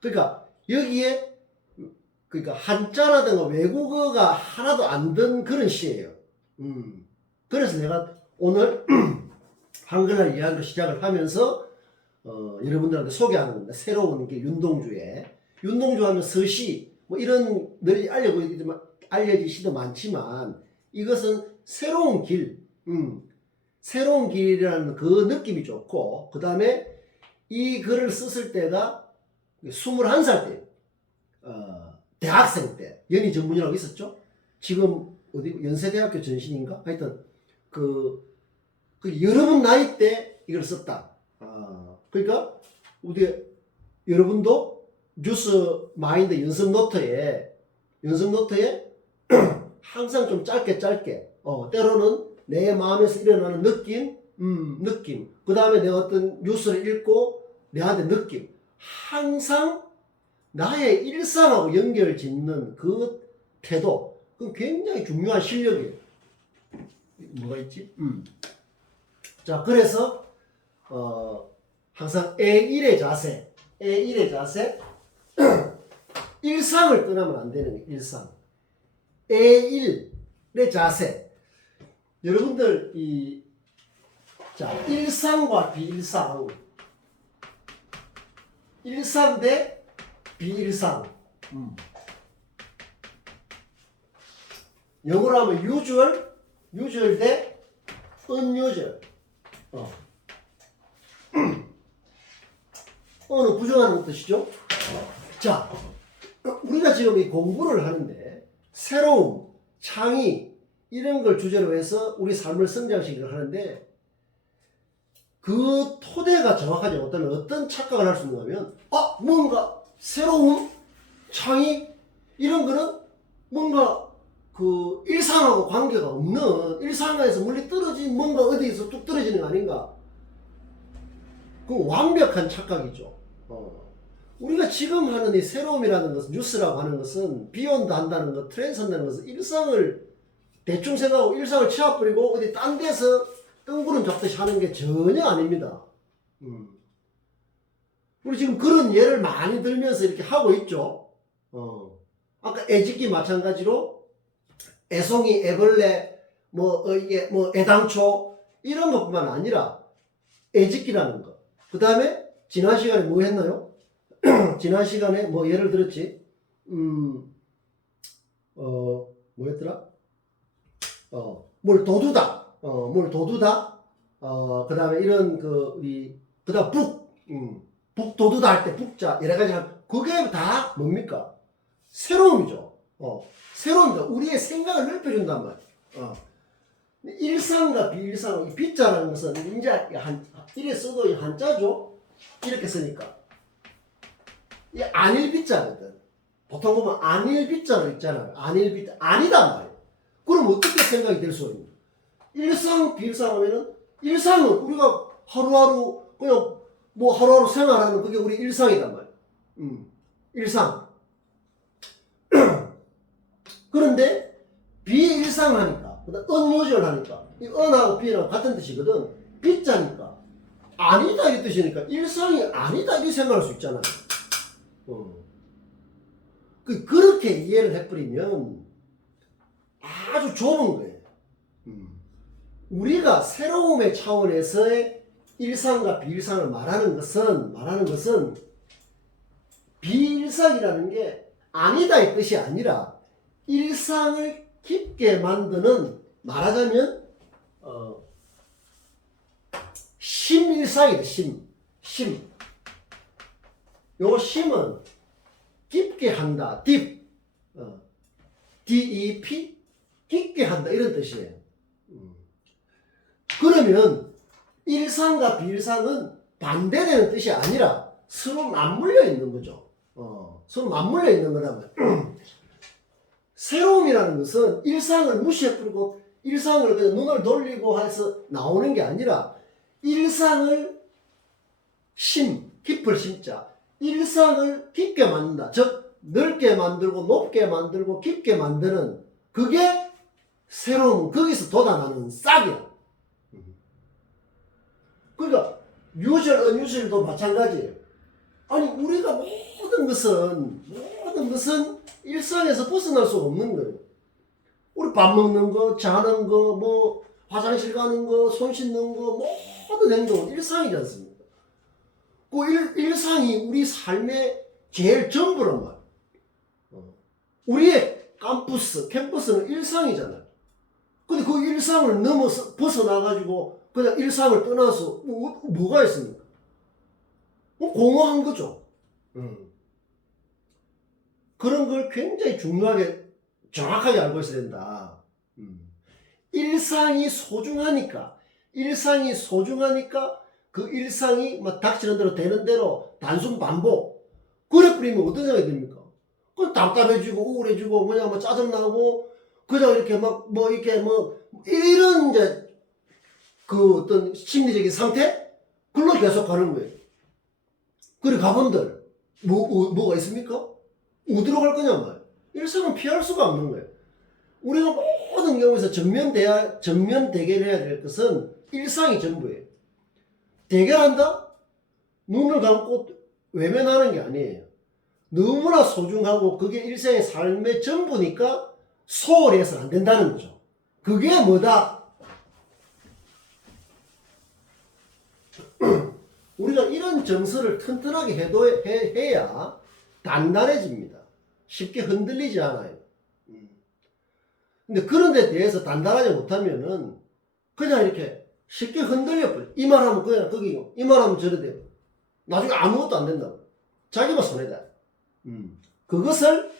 그러니까 여기에 그러니까 한자라든가 외국어가 하나도 안 든 그런 시예요. 그래서 내가 오늘 한글날 이야기로 시작을 하면서 여러분들한테 소개하는 겁니다. 새로운 게 윤동주 하면 서시 뭐 이런 널리 알려진 시도 많지만 이것은 새로운 길, 새로운 길이라는 그 느낌이 좋고 그 다음에 이 글을 썼을 때가 21살 때, 대학생 때 연희 전문이라고 있었죠. 지금 어디 연세대학교 전신인가? 하여튼 그 여러분 나이 때 이걸 썼다. 그러니까 우리 여러분도 뉴스 마인드 연습 노트에 항상 좀 짧게 때로는 내 마음에서 일어나는 느낌. 그 다음에 내가 어떤 뉴스를 읽고 내한테 느낌. 항상 나의 일상하고 연결 짓는 그 태도. 그건 굉장히 중요한 실력이에요. 뭐가 있지? 자, 그래서 항상 애1의 자세 일상을 떠나면 안 되는 거예요. 일상. 애1의 자세. 여러분들 일상과 비일상, 일상 대 비일상. 영어로 하면 usual 대 unusual. 어는 부정하는 뜻이죠. 자, 우리가 지금 이 공부를 하는데 새로움, 창의 이런 걸 주제로 해서 우리 삶을 성장시키기를 하는데 그 토대가 정확하지 못하면 어떤 착각을 할 수 있는가 하면 뭔가 새로움, 창의 이런 거는 뭔가 그 일상하고 관계가 없는 일상에서 멀리 떨어진 뭔가 어디에서 뚝 떨어지는 거 아닌가. 그 완벽한 착각이죠. 우리가 지금 하는 이 새로움이라는 것은 뉴스라고 하는 것은 비욘드 한다는 것, 트랜스 한다는 것은 일상을 대충 생각하고 일상을 치워버리고 어디 딴 데서 뜬구름 잡듯이 하는 게 전혀 아닙니다. 우리 지금 그런 예를 많이 들면서 이렇게 하고 있죠. 아까 애짓기 마찬가지로 애송이, 애벌레, 이게 애당초 이런 것뿐만 아니라 애짓기라는 것. 그 다음에 지난 시간에 뭐 했나요? 지난 시간에 예를 들었지. 뭐였더라? 뭘 도두다. 뭘 도두다. 그 다음에 이런 그 다음 북 도두다 할 때 북자 여러 가지 그게 다 뭡니까? 새로움이죠. 새로움이다. 우리의 생각을 넓혀준단 말이야. 일상과 비일상, 비자라는 것은 이제 이래 써도 한자죠. 이렇게 쓰니까. 이 안일비자거든. 보통 보면 안일비자로 있잖아요. 안일비자. 아니단 말이에요. 그럼 어떻게 생각이 될 수 있는? 일상, 비일상 하면은, 일상은 우리가 하루하루, 그냥 하루하루 생활하는 그게 우리 일상이단 말이에요. 일상. 그런데, 비일상 하니까, unusual 하니까, 이 un하고 비랑 같은 뜻이거든. 비자니까, 아니다 이 뜻이니까, 일상이 아니다 이 생각할 수 있잖아요. 그렇게 이해를 해버리면 아주 좁은 거예요. 우리가 새로움의 차원에서의 일상과 비일상을 말하는 것은 비일상이라는 게 아니다 이 뜻이 아니라 일상을 깊게 만드는 말하자면 심일상이다. 심. 요 심은 깊게 한다. deep. D-E-P? 깊게 한다. 이런 뜻이에요. 그러면 일상과 비일상은 반대되는 뜻이 아니라 서로 맞물려 있는 거죠. 서로 맞물려 있는 거라면. 새로움이라는 것은 일상을 무시해버리고 일상을 그냥 눈을 돌리고 해서 나오는 게 아니라 일상을 깊을 심자. 일상을 깊게 만든다. 즉 넓게 만들고 높게 만들고 깊게 만드는 그게 새로움. 거기서 돋아나는 싹이야. 그러니까 usual, unusual도 마찬가지예요. 아니 우리가 모든 것은 일상에서 벗어날 수가 없는 거예요. 우리 밥 먹는 거, 자는 거, 화장실 가는 거, 손 씻는 거 모든 행동은 일상이지 않습니까? 그 일상이 우리 삶의 제일 전부란 말이에요. 우리의 캠퍼스는 일상이잖아요. 근데 그 일상을 넘어서 벗어나가지고 그냥 일상을 떠나서 뭐가 있습니까? 공허한 거죠. 그런 걸 굉장히 중요하게 정확하게 알고 있어야 된다. 일상이 소중하니까 그 일상이 닥치는 대로 되는 대로 단순 반복. 그래 버리면 어떤 생각이 듭니까? 그 답답해지고 우울해지고 짜증나고 그냥 이렇게 이런 이제 그 어떤 심리적인 상태? 그걸로 계속 가는 거예요. 그래 가본들 뭐가 있습니까? 어디로 갈 거냔 말이에요. 일상은 피할 수가 없는 거예요. 우리가 모든 경우에서 정면 대결해야 될 것은 일상이 전부예요. 대결한다? 눈을 감고 외면하는 게 아니에요. 너무나 소중하고 그게 일생의 삶의 전부니까 소홀히 해서는 안 된다는 거죠. 그게 뭐다? 우리가 이런 정서를 튼튼하게 해야 단단해집니다. 쉽게 흔들리지 않아요. 근데 그런 데 대해서 단단하지 못하면은 그냥 이렇게 쉽게 흔들려버려. 이 말하면 그냥 거기고, 이 말하면 저래 되고. 나중에 아무것도 안 된다고. 자기만 손해다. 그것을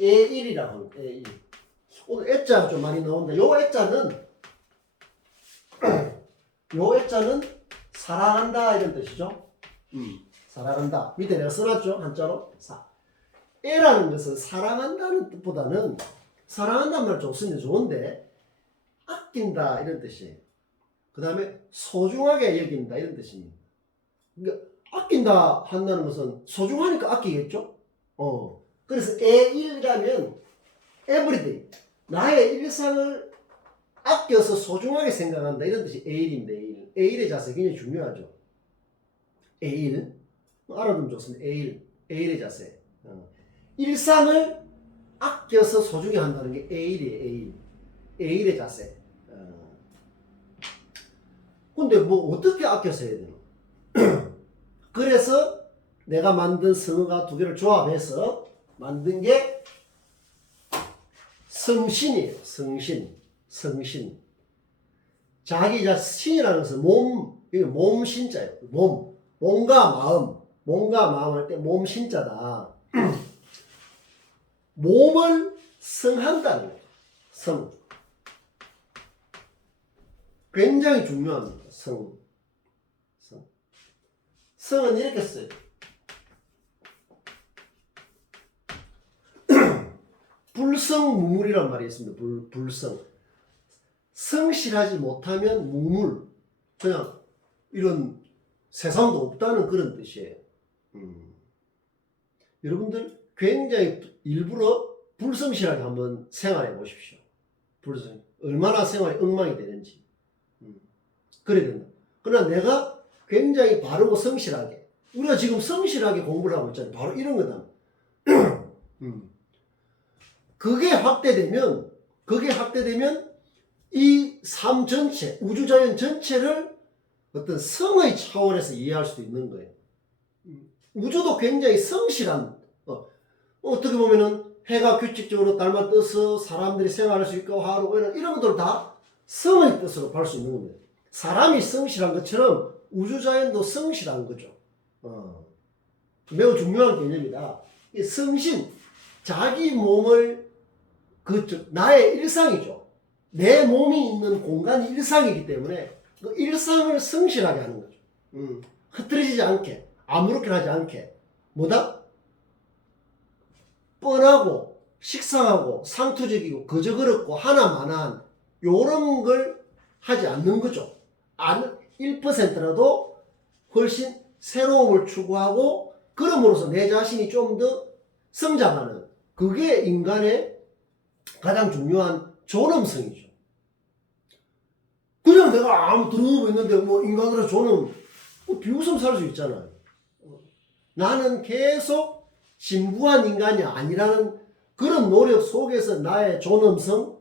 A1이라고 합니다. A1. 오늘 애자가 좀 많이 나온다. 요 애자는 사랑한다 이런 뜻이죠. 사랑한다. 밑에 내가 써놨죠. 한자로. 애라는 것은 사랑한다는 뜻보다는 사랑한다는 말 좀 쓰면 좋은데 아낀다 이런 뜻이에요. 그 다음에 소중하게 여긴다 이런 뜻입니다. 그러니까 아낀다 한다는 것은 소중하니까 아끼겠죠. 그래서 A1이라면 everyday 나의 일상을 아껴서 소중하게 생각한다 이런 뜻이 A1입니다. A1. A1의 자세 굉장히 중요하죠. A1 알아두면 좋습니다. A1의 자세. 일상을 아껴서 소중히 한다는 게 A1이에요. A1의 자세. 근데 뭐 어떻게 아껴서 해야 되나? 그래서 내가 만든 성어가 두 개를 조합해서 만든 게 성신이에요. 성신. 자기 신이라는 것은 몸 신자예요. 몸과 마음 할 때 몸 신자다. 몸을 성한다는 거예요. 굉장히 중요합니다. 성은 이렇게 써요. 불성무물이란 말이 있습니다. 불성. 성실하지 못하면 무물. 그냥 이런 세상도 없다는 그런 뜻이에요. 여러분들 굉장히 일부러 불성실하게 한번 생활해 보십시오. 얼마나 생활이 엉망이 되는지. 그래야 된다. 그러나 내가 굉장히 바르고 성실하게. 우리가 지금 성실하게 공부를 하고 있잖아요. 바로 이런 거다. 그게 확대되면 이 삶 전체, 우주자연 전체를 어떤 성의 차원에서 이해할 수도 있는 거예요. 우주도 굉장히 성실한, 어떻게 보면은 해가 규칙적으로 달만 떠서 사람들이 생활할 수 있고 하루 이런 것들 다 성의 뜻으로 볼 수 있는 겁니다. 사람이 성실한 것처럼 우주자연도 성실한 거죠. 매우 중요한 개념이다. 이 성신, 자기 몸을 나의 일상이죠. 내 몸이 있는 공간이 일상이기 때문에 그 일상을 성실하게 하는 거죠. 흐트러지지 않게, 아무렇게나 하지 않게. 뭐다? 뻔하고 식상하고 상투적이고 그저 그렇고 하나만한 요런 걸 하지 않는 거죠. 1%라도 훨씬 새로움을 추구하고 그럼으로써 내 자신이 좀 더 성장하는, 그게 인간의 가장 중요한 존엄성이죠. 그냥 내가 아무 들어보고 있는데 뭐 인간으로 존엄, 비웃음 살 수 있잖아요. 나는 계속 진부한 인간이 아니라는 그런 노력 속에서 나의 존엄성,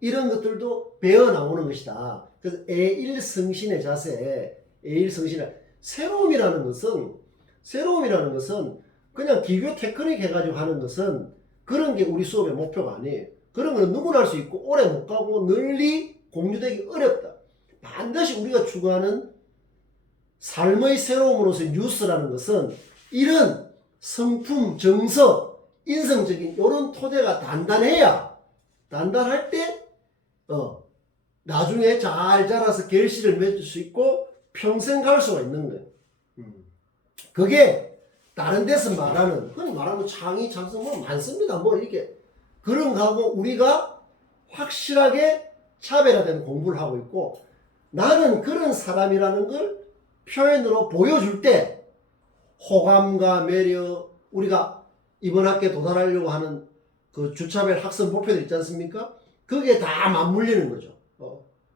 이런 것들도 배어 나오는 것이다. 그래서 애일성신의 자세, 애일성신의 새로움이라는 것은 그냥 기교 테크닉 해가지고 하는 것은 그런 게 우리 수업의 목표가 아니에요. 그런 거는 누구나 할 수 있고 오래 못 가고 널리 공유되기 어렵다. 반드시 우리가 추구하는 삶의 새로움으로서 뉴스라는 것은 이런 성품, 정서, 인성적인 이런 토대가 단단할 때 나중에 잘 자라서 결실을 맺을 수 있고 평생 갈 수가 있는 거예요. 그게 다른 데서 흔히 말하는 창의, 창성 뭐 많습니다. 뭐 이렇게 그런 거하고 우리가 확실하게 차별화된 공부를 하고 있고, 나는 그런 사람이라는 걸 표현으로 보여줄 때 호감과 매력, 우리가 이번 학기에 도달하려고 하는 그 주차별 학습 목표들 있지 않습니까? 그게 다 맞물리는 거죠.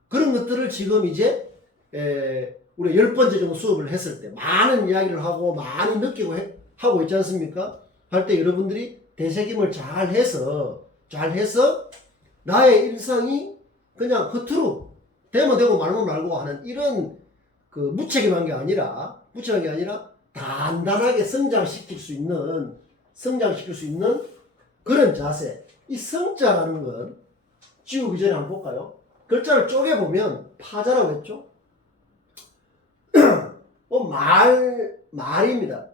그런 것들을 지금 이제 우리 10번째 정도 수업을 했을 때 많은 이야기를 하고 많이 느끼고 하고 있지 않습니까? 할 때 여러분들이 되새김을 잘 해서 나의 일상이 그냥 겉으로 되면 되고 말면 말고 하는 이런 그 무책임한 게 아니라 단단하게 성장시킬 수 있는 성장시킬 수 있는 그런 자세. 이 성자라는 건 지우기 전에 한번 볼까요? 글자를 쪼개보면 파자라고 했죠? 말입니다.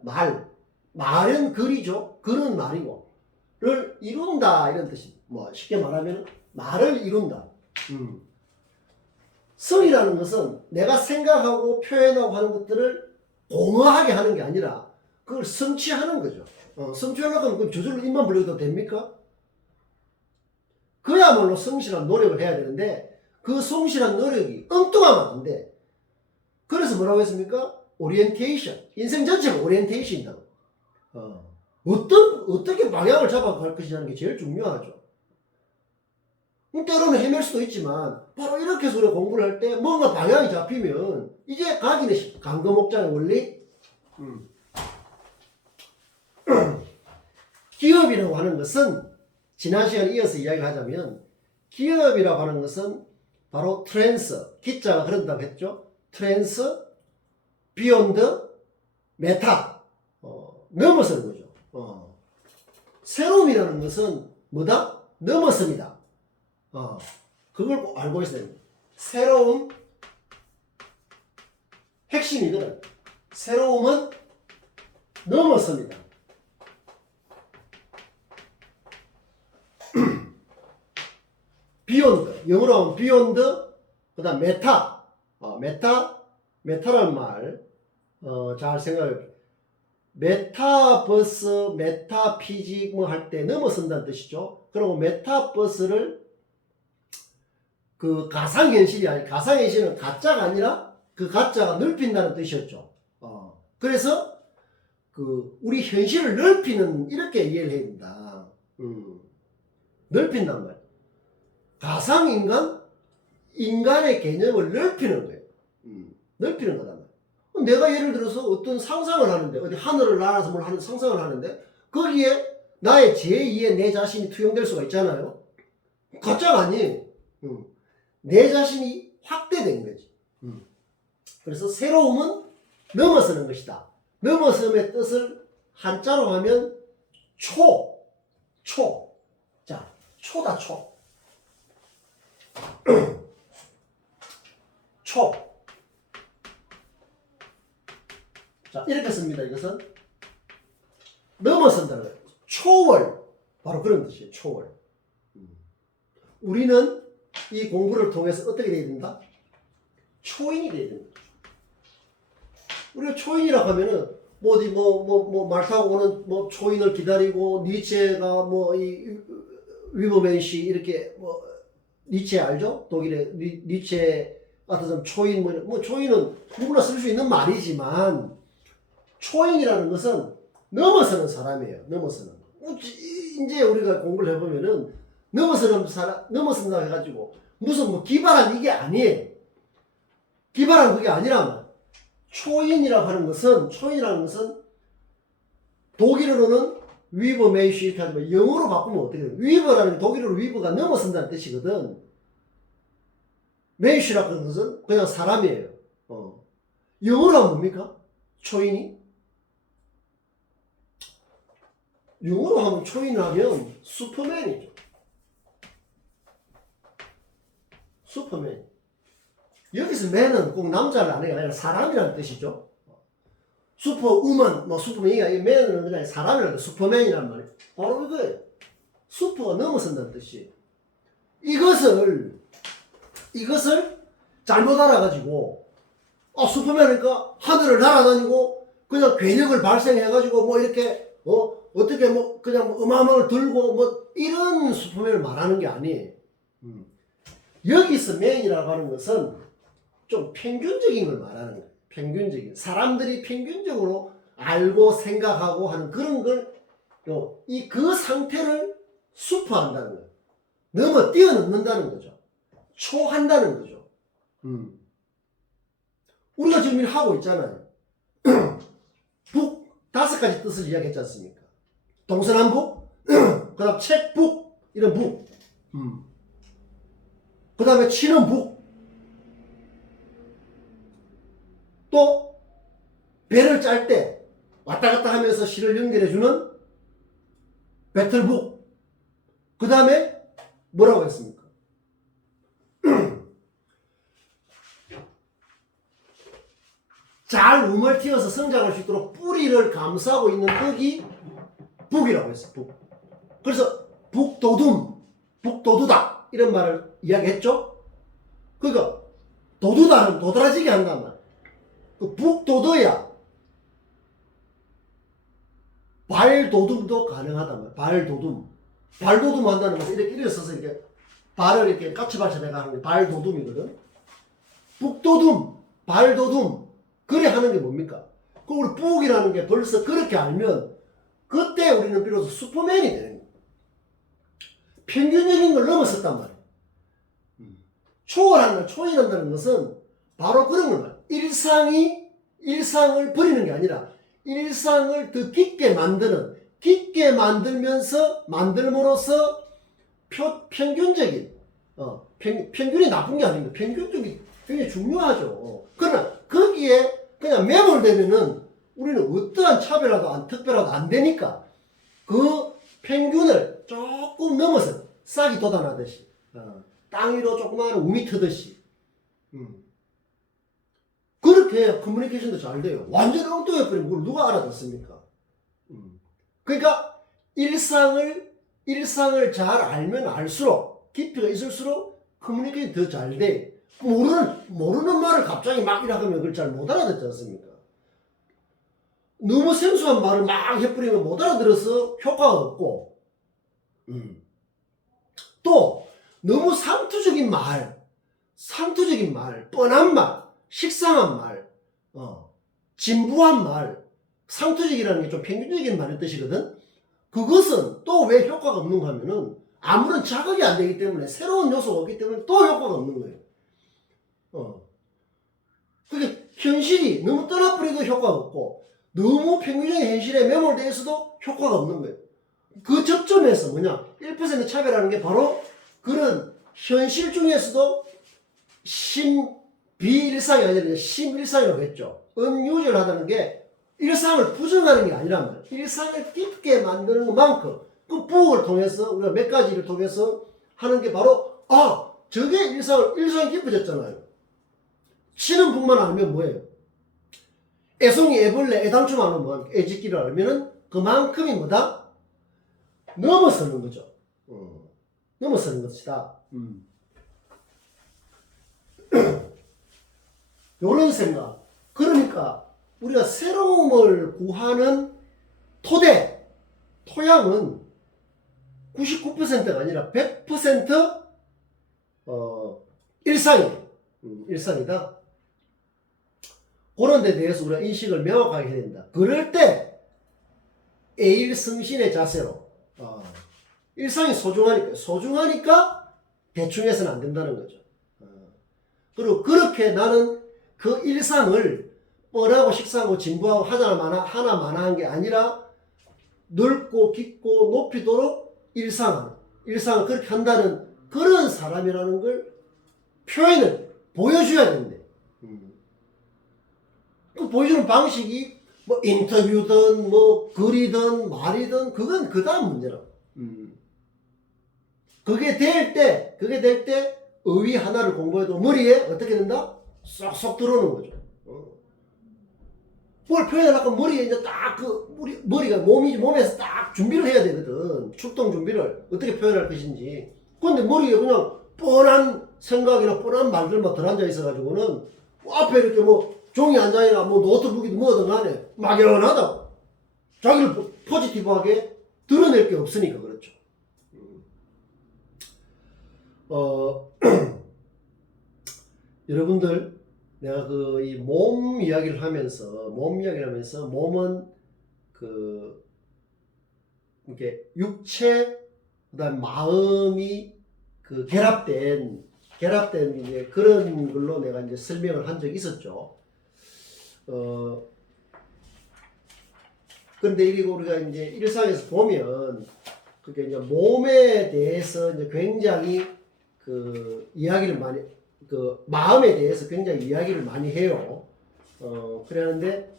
말은 글이죠. 글은 말이고. 를 이룬다. 이런 뜻이. 뭐, 쉽게 말하면 말을 이룬다. 성이라는 것은 내가 생각하고 표현하고 하는 것들을 공허하게 하는 게 아니라 그걸 성취하는 거죠. 성취하려고 하면 그럼 저절로 입만 벌려도 됩니까? 그야말로 성실한 노력을 해야 되는데 그 성실한 노력이 엉뚱하면 안 돼. 그래서 뭐라고 했습니까? 오리엔테이션. 인생 전체가 오리엔테이션이다. 어떻게 방향을 잡아갈 것이냐는 게 제일 중요하죠. 때로는 헤맬 수도 있지만 바로 이렇게 해서 우리가 공부를 할 때 뭔가 방향이 잡히면 이제 가기는 강거목장의 원리. 기업이라고 하는 것은 지난 시간에 이어서 이야기를 하자면 기업이라고 하는 것은 바로 트랜스, 기자가 그런다고 했죠. 트랜스, 비욘드, 메타, 넘어서는 거죠. 새로움이라는 것은 뭐다? 넘어섭니다. 그걸 꼭 알고 있어야 됩니다. 새로움, 핵심이거든. 새로움은 넘어섭니다. 비욘드, 영어로 하면 비욘드, 그 다음 메타, 메타라는 말, 잘 생각해. 메타버스, 메타피직 뭐 할 때 넘어선다는 뜻이죠. 그리고 메타버스를 그 가상현실이 아니, 가상현실은 가짜가 아니라 그 가짜가 넓힌다는 뜻이었죠. 그래서 그 우리 현실을 넓히는 이렇게 이해를 해야 된다. 넓힌단 말이에요. 가상인간, 인간의 개념을 넓히는 거예요. 넓히는 거단 말이에요. 내가 예를 들어서 어떤 상상을 하는데, 어디 하늘을 날아서 뭘 하는 상상을 하는데, 거기에 나의 제2의 내 자신이 투영될 수가 있잖아요. 가짜가 아니에요. 내 자신이 확대된 거지. 그래서 새로움은 넘어서는 것이다. 넘어섬의 뜻을 한자로 하면 초. 자, 초다, 초. 초. 자, 이렇게 씁니다. 이것은 넘어선다는 거예요. 초월. 바로 그런 뜻이에요. 초월. 우리는 이 공부를 통해서 어떻게 돼야 된다? 초인이 돼야 된다. 우리가 초인이라고 하면은 말 타고 오는 초인을 기다리고 니체가 이 위버맨시 이렇게 니체 알죠? 독일의 니체 같은 초인 초인은 누구나 쓸 수 있는 말이지만 초인이라는 것은 넘어서는 사람이에요. 넘어서는. 이제 우리가 공부를 해보면은 넘어선다 해가지고 무슨 기발한 이게 아니에요. 기발한 그게 아니라면 초인이라고 하는 것은 독일어로는 위버 메이시 이렇게 하지만 영어로 바꾸면 어떻게 돼요? 위버라는 게 독일어로 위버가 넘어선다는 뜻이거든. 메이시라고 하는 것은 그냥 사람이에요. 영어로 하면 뭡니까? 초인이? 영어로 하면 초인을 하면 슈퍼맨이죠. 슈퍼맨. 여기서 맨은 꼭 남자를 아는 게 아니라 사람이라는 뜻이죠. 슈퍼우먼, 슈퍼맨이 아니라 맨은 그냥 사람이라는 뜻, 슈퍼맨이란 말이에요. 바로 이거예요. 슈퍼가 넘어선다는 뜻이에요. 이것을 잘못 알아가지고, 슈퍼맨이니까 하늘을 날아다니고, 그냥 괴력을 발생해가지고, 이렇게, 어떻게 그냥 어마어마를 들고, 이런 슈퍼맨을 말하는 게 아니에요. 여기서 맨이라고 하는 것은 좀 평균적인 걸 말하는 거예요. 평균적인. 사람들이 평균적으로 알고 생각하고 하는 그런 걸, 그 상태를 슈퍼한다는 거예요. 뛰어넘는다는 거죠. 초한다는 거죠. 우리가 지금 일 하고 있잖아요. 북, 5가지 뜻을 이야기했지 않습니까? 동서남북, 그 다음 책북, 이런 북. 그 다음에 치는 북. 또 배를 짤 때 왔다 갔다 하면서 실을 연결해주는 배틀북. 그 다음에 뭐라고 했습니까? 잘 우물 튀어서 성장할 수 있도록 뿌리를 감싸고 있는 흙이 북이라고 했어요. 북. 그래서 북도두다 이런 말을 이야기했죠. 그러니까 도두다는 도드라지게 한단 말이야. 그 북도드야 발도둠도 가능하단 말이야. 발도둠 한다는 것은 이렇게 일어서서 이렇게 발을 이렇게 까치발쳐 내가 하는 게 발도둠이거든. 북도둠, 발도둠 그래 하는 게 뭡니까? 그 우리 북이라는 게 벌써 그렇게 알면 그때 우리는 비로소 슈퍼맨이 되는 거야. 평균적인 걸 넘어섰단 말이야. 초월한다는 것은 바로 그런 걸 말이야. 일상을 버리는 게 아니라 일상을 더 깊게 만들므로써 평균적인, 평균이 나쁜 게 아닙니다. 평균적이 굉장히 중요하죠. 그러나 거기에 그냥 매몰되면은 우리는 어떠한 특별화도 안 되니까 그 평균을 조금 넘어서 싹이 돋아나듯이, 땅 위로 조그마한 우미 트듯이, 그렇게 해야 커뮤니케이션도 잘 돼요. 완전히 엉뚱해버리면 그걸 누가 알아듣습니까? 그러니까 일상을 잘 알면 알수록, 깊이가 있을수록 커뮤니케이션이 더 잘 돼. 모르는 말을 갑자기 막 이러면 그걸 잘 못 알아듣지 않습니까? 너무 생소한 말을 막 해버리면 못 알아들어서 효과가 없고, 또 너무 상투적인 말, 뻔한 말, 식상한 말, 진부한 말, 상투적이라는 게 좀 평균적인 말의 뜻이거든. 그것은 또 왜 효과가 없는가 하면은 아무런 자극이 안 되기 때문에, 새로운 요소가 없기 때문에 또 효과가 없는 거예요. 그게 현실이 너무 떠나버려도 효과가 없고, 너무 평균적인 현실에 매몰되어 있어도 효과가 없는 거예요. 그 접점에서 1% 차별하는 게 바로 그런 현실 중에서도 비일상이 아니라 심일상이라고 했죠. 은유절하다는 게 일상을 부정하는 게 아니란 말이에요. 일상을 깊게 만드는 것만큼 그 부엌을 통해서 우리가 몇 가지를 통해서 하는 게 바로 저게 일상이 깊어졌잖아요. 치는 북만 알면 뭐예요? 애송이, 애벌레, 애당초 알면 뭐합니까? 애짓기를 알면은 그만큼이 뭐다? 넘어서는 거죠. 넘어서는 것이다. 요런 생각. 그러니까 우리가 새로움을 구하는 토양은 99%가 아니라 100% 일상이다. 그런 데 대해서 우리가 인식을 명확하게 해야 된다. 그럴 때 에일성신의 자세로 일상이 소중하니까 대충 해서는 안 된다는 거죠. 그리고 그렇게 나는 그 일상을 뻔하고 식상하고 진부하고 하나만한 게 아니라 넓고 깊고 높이도록 일상을 그렇게 한다는 그런 사람이라는 걸 표현을 보여줘야 되는데, 그 보여주는 방식이 뭐 인터뷰든 뭐 글이든 말이든 그건 그 다음 문제라고. 그게 될 때 어휘 하나를 공부해도 머리에 어떻게 된다? 쏙쏙 들어오는 거죠. 뭘 표현하려고 머리에 이제 딱 머리가 몸에서 딱 준비를 해야 되거든. 출동 준비를 어떻게 표현할 것인지. 근데 머리에 그냥 뻔한 생각이나 뻔한 말들만 들어앉아 있어가지고는 앞에 이렇게 뭐 종이 한 장이나 뭐 노트북이든 뭐든 간에 막연하다고. 자기를 포지티브하게 드러낼 게 없으니까 그렇죠. 여러분들, 내가 이 몸 이야기를 하면서 몸은 이렇게 육체, 그다음 마음이 결합된 이제 그런 걸로 내가 이제 설명을 한 적이 있었죠. 그런데 이게 우리가 이제 일상에서 보면 그게 이제 몸에 대해서 이제 굉장히 이야기를 많이, 마음에 대해서 굉장히 이야기를 많이 해요. 그러는데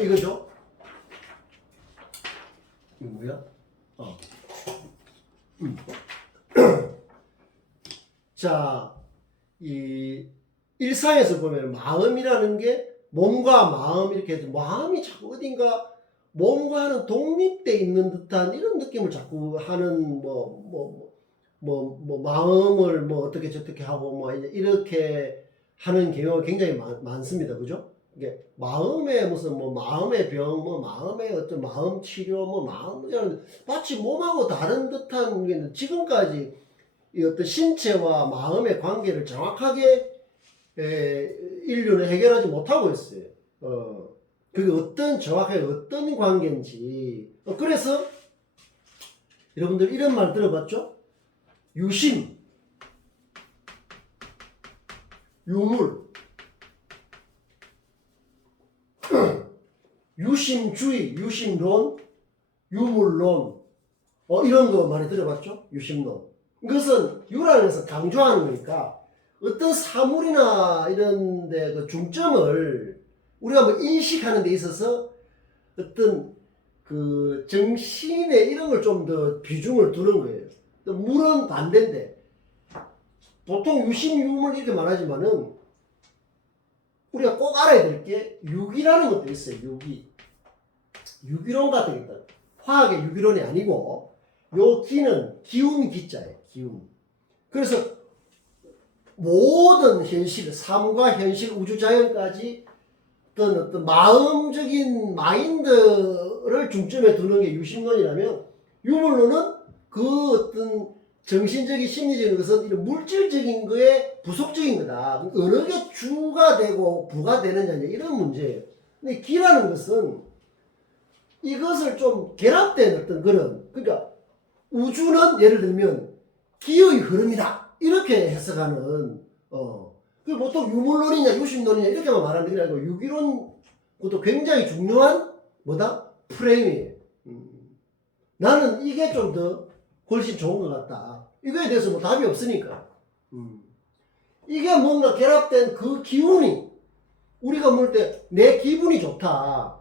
이거죠. 이거 뭐야? 자, 이 일상에서 보면 마음이라는 게 몸과 마음 이렇게 해서 마음이 자꾸 어딘가 몸과는 독립돼 있는 듯한 이런 느낌을 자꾸 하는 마음을 뭐 어떻게 저떻게 하고 뭐 이렇게 하는 경우가 굉장히 많습니다. 그죠? 이게 마음의 무슨 뭐 마음의 병, 뭐 마음의 어떤 마음 치료, 뭐 마음 마치 몸하고 다른 듯한 게 지금까지 이 어떤 신체와 마음의 관계를 정확하게 인류는 해결하지 못하고 있어요. 그게 정확하게 어떤 관계인지. 그래서 여러분들 이런 말 들어봤죠? 유심, 유물, 유심주의, 유심론, 유물론, 이런 거 많이 들어봤죠? 유심론. 이것은 유라는 것은 강조하는 거니까 어떤 사물이나 이런 데 그 중점을 우리가 뭐 인식하는 데 있어서 어떤 그 정신에 이런 걸 좀 더 비중을 두는 거예요. 또 물은 반대인데 보통 유심유물 이렇게 말하지만은 우리가 꼭 알아야 될 게 유기라는 것도 있어요. 유기론 같은 게 있다. 화학의 유기론이 아니고 요 기는 기운 기자예요. 기운. 그래서 모든 현실, 삶과 현실, 우주자연까지 어떤 마음적인 마인드를 중점에 두는 게 유심론이라면 유물론은 그 어떤 정신적인 심리적인 것은 이런 물질적인 거에 부속적인 거다. 어느 게 주가 되고 부가 되느냐 이런 문제예요. 근데 기라는 것은 이것을 좀 결합된 어떤 그런, 그러니까 우주는 예를 들면 기의 흐름이다 이렇게 해석하는 그 보통 유물론이냐 유심론이냐 이렇게만 말하는 게 아니고 유기론 그것도 굉장히 중요한 뭐다? 프레임이에요. 나는 이게 좀 더 훨씬 좋은 것 같다. 이거에 대해서 뭐 답이 없으니까. 이게 뭔가 결합된 그 기운이 우리가 볼 때 내 기분이 좋다.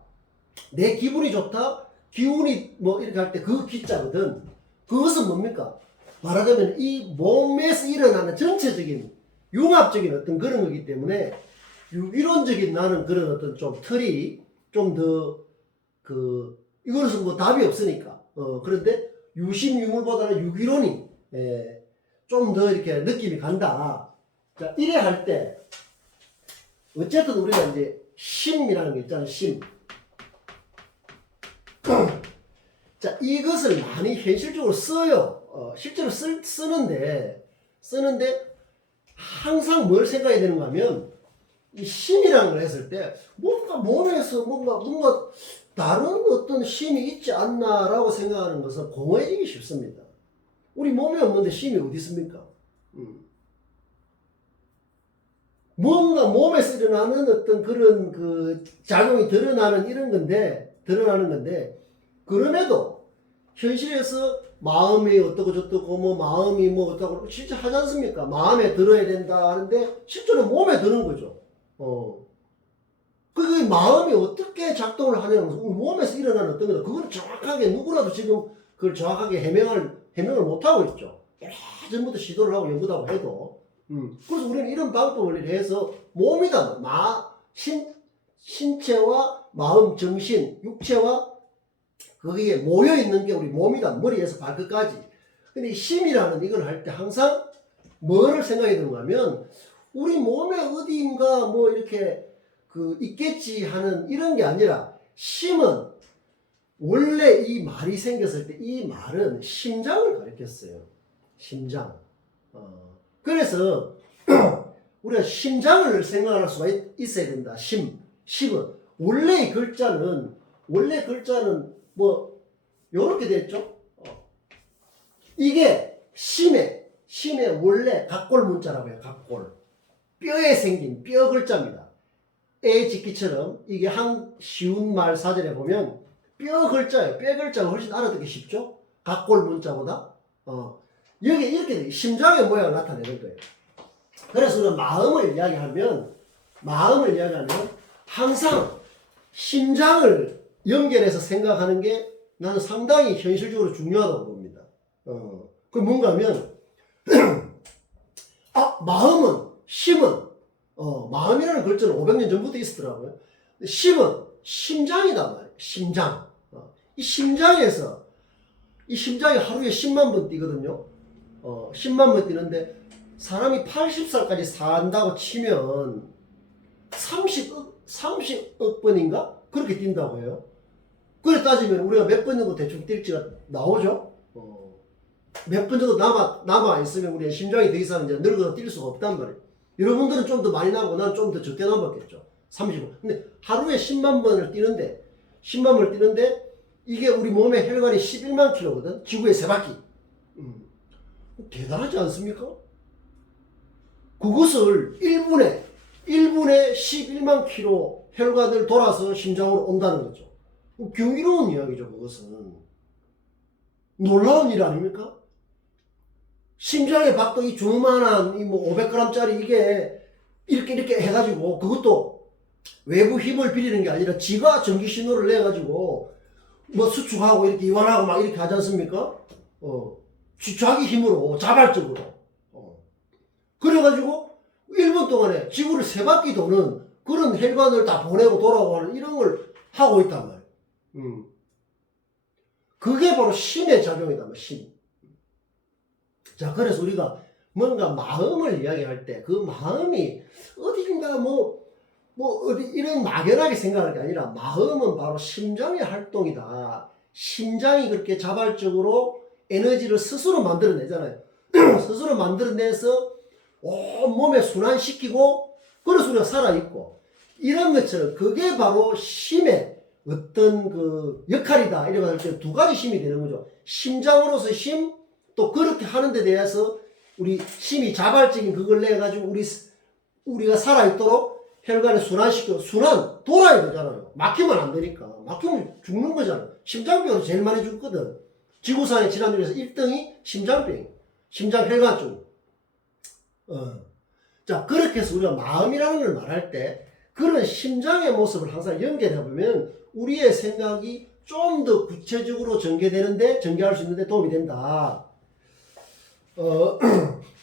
내 기분이 좋다. 기운이 뭐 이렇게 할 때 그 기자거든. 그것은 뭡니까? 말하자면 이 몸에서 일어나는 전체적인 융합적인 어떤 그런 거기 때문에 유기론적인 나는 그런 어떤 좀 틀이 좀 더 이거는 뭐 답이 없으니까. 그런데 유심유물보다는 유기론이 좀 더 이렇게 느낌이 간다. 자, 이래 할 때 어쨌든 우리가 이제 심이라는 게 있잖아요. 심. 자, 이것을 많이 현실적으로 써요. 실제로 쓰는데 항상 뭘 생각해야 되는가 하면 이 심이라는 걸 했을 때 뭔가 몸에서 뭔가 다른 어떤 심이 있지 않나라고 생각하는 것은 공허해지기 쉽습니다. 우리 몸에 없는데 심이 어디 있습니까? 뭔가 몸에서 일어나는 어떤 그런 그 작용이 드러나는 건데 그럼에도 현실에서 마음이 어떻고 저떻고 뭐 마음이 뭐 어떻고 실제 하지 않습니까? 마음에 들어야 된다 하는데 실제로 몸에 드는 거죠. 그 마음이 어떻게 작동을 하냐는 것은 우리 몸에서 일어나는 어떤 거다. 그걸 정확하게 누구라도 지금 그걸 정확하게 해명을 못 하고 있죠. 예전부터 시도를 하고 연구도 하고 해도. 그래서 우리는 이런 방법을 해서 몸이다. 신체와 마음, 정신, 육체와 거기에 모여 있는 게 우리 몸이다. 머리에서 발끝까지. 근데 이 심이라는 이걸 할 때 항상 뭐를 생각해야 되는가 하면 우리 몸에 어디인가 뭐 이렇게 있겠지 하는 이런 게 아니라 심은 원래 이 말이 생겼을 때 이 말은 심장을 가리켰어요. 심장. 그래서 우리가 심장을 생각할 수가 있어야 된다. 심은 원래 글자는 뭐 요렇게 됐죠. 이게 심의 원래 각골 문자라고 해요. 각골. 뼈에 생긴 뼈 글자입니다. 애 짓기처럼 이게 한 쉬운 말 사전에 보면 뼈 글자예요. 뼈 글자가 훨씬 알아듣기 쉽죠. 각골 문자보다. 여기 이렇게 심장의 모양을 나타내는 거예요. 그래서 우리가 마음을 이야기하면 항상 심장을 연결해서 생각하는 게 나는 상당히 현실적으로 중요하다고 봅니다. 그 뭔가 하면, 마음은, 심은, 마음이라는 글자는 500년 전부터 있었더라고요. 심은 심장이다 말이에요. 심장. 이 심장에서, 이 심장이 하루에 10만 번 뛰거든요. 10만 번 뛰는데, 사람이 80살까지 산다고 치면, 30억 번인가? 그렇게 뛴다고 해요. 그래 따지면 우리가 몇 번 정도 대충 뛸지가 나오죠? 몇 번 정도 남아있으면 우리의 심장이 더 이상 이제 늙어서 뛸 수가 없단 말이에요. 여러분들은 좀 더 많이 나고 나는 좀 더 적게 남았겠죠. 30번. 근데 하루에 10만 번을 뛰는데, 이게 우리 몸의 혈관이 11만 킬로거든? 지구의 3바퀴. 대단하지 않습니까? 그것을 1분에 11만 킬로 혈관을 돌아서 심장으로 온다는 거죠. 경이로운 이야기죠, 그것은. 놀라운 일 아닙니까? 심장에 박던 이 조그만한 이 뭐 500g짜리 이게 이렇게 해가지고 그것도 외부 힘을 빌리는 게 아니라 지가 전기 신호를 내가지고 뭐 수축하고 이렇게 이완하고 막 이렇게 하지 않습니까? 자기 힘으로 자발적으로. 그래가지고 1분 동안에 지구를 3바퀴 도는 그런 혈관을 다 보내고 돌아오고 하는 이런 걸 하고 있단 말이에요. 그게 바로 심의 작용이다, 심. 자, 그래서 우리가 뭔가 마음을 이야기할 때 그 마음이 어디인가 어디 이런 막연하게 생각할 게 아니라 마음은 바로 심장의 활동이다. 심장이 그렇게 자발적으로 에너지를 스스로 만들어내잖아요. 스스로 만들어내서 온몸에 순환시키고 그래서 우리가 살아있고 이런 것처럼 그게 바로 심의 어떤 그 역할이다. 이렇게 할 때 두 가지 심이 되는 거죠. 심장으로서 심, 또 그렇게 하는 데 대해서 우리 심이 자발적인 그걸 내가지고 우리가 살아있도록 혈관에 순환시켜, 돌아야 되잖아요. 막히면 안 되니까. 막히면 죽는 거잖아요. 심장병으로 제일 많이 죽거든. 지구상의 질환 중에서 1등이 심장병, 심장혈관증. 자, 그렇게 해서 우리가 마음이라는 걸 말할 때 그런 심장의 모습을 항상 연결해보면 우리의 생각이 좀 더 구체적으로 전개할 수 있는데 도움이 된다.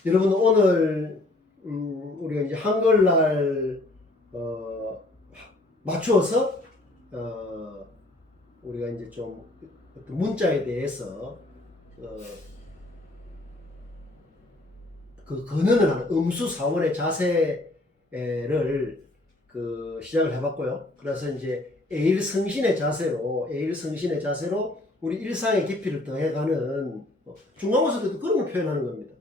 여러분 오늘 우리가 이제 한글날 맞추어서 우리가 이제 좀 어떤 문자에 대해서 그 근원을 하는 음수 사원의 자세를 시작을 해봤고요. 그래서 이제 에일성신의 자세로 우리 일상의 깊이를 더해가는 중간고사도 그런 걸 표현하는 겁니다.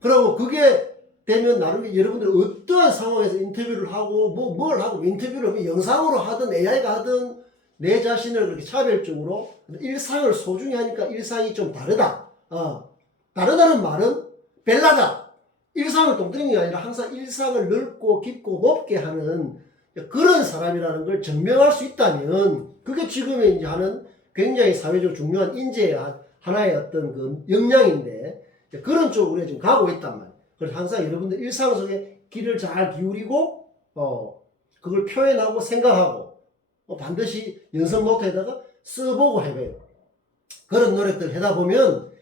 그리고 그게 되면 나름의 여러분들 어떠한 상황에서 인터뷰를 하고 뭘 하고 인터뷰를 영상으로 하든 AI가 하든 내 자신을 그렇게 차별적으로 일상을 소중히 하니까 일상이 좀 다르다. 다르다는 말은 벨라다. 일상을 똥뜨리는 게 아니라 항상 일상을 넓고 깊고 높게 하는 그런 사람이라는 걸 증명할 수 있다면 그게 지금의 이제 하는 굉장히 사회적으로 중요한 인재의 하나의 어떤 그 역량인데 그런 쪽으로 우리가 지금 가고 있단 말이에요. 그래서 항상 여러분들 일상 속에 귀를 잘 기울이고 그걸 표현하고 생각하고 반드시 연습 노트에다가 써보고 해봐요. 그런 노력들 하다 보면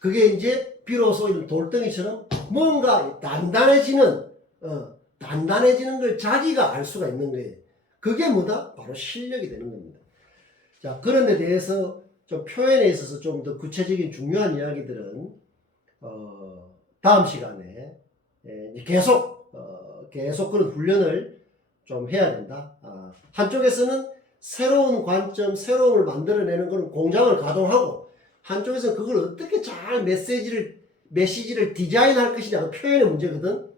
그게 이제 비로소 이런 돌덩이처럼 뭔가 단단해지는 걸 자기가 알 수가 있는 거예요. 그게 뭐다? 바로 실력이 되는 겁니다. 자, 그런 데 대해서 좀 표현에 있어서 좀 더 구체적인 중요한 이야기들은 다음 시간에 계속 그런 훈련을 좀 해야 된다. 한쪽에서는 새로운 관점, 새로움을 만들어내는 그런 공장을 가동하고 한쪽에서는 그걸 어떻게 잘 메시지를 디자인할 것이냐 표현의 문제거든.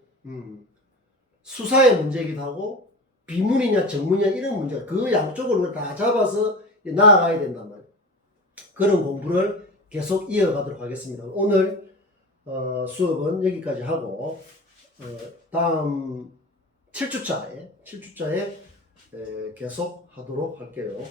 수사의 문제이기도 하고 비문이냐 정문이냐 이런 문제 그 양쪽을 우리가 다 잡아서 나아가야 된단 말이에요. 그런 공부를 계속 이어가도록 하겠습니다. 오늘 수업은 여기까지 하고 다음 7주차에 계속 하도록 할게요.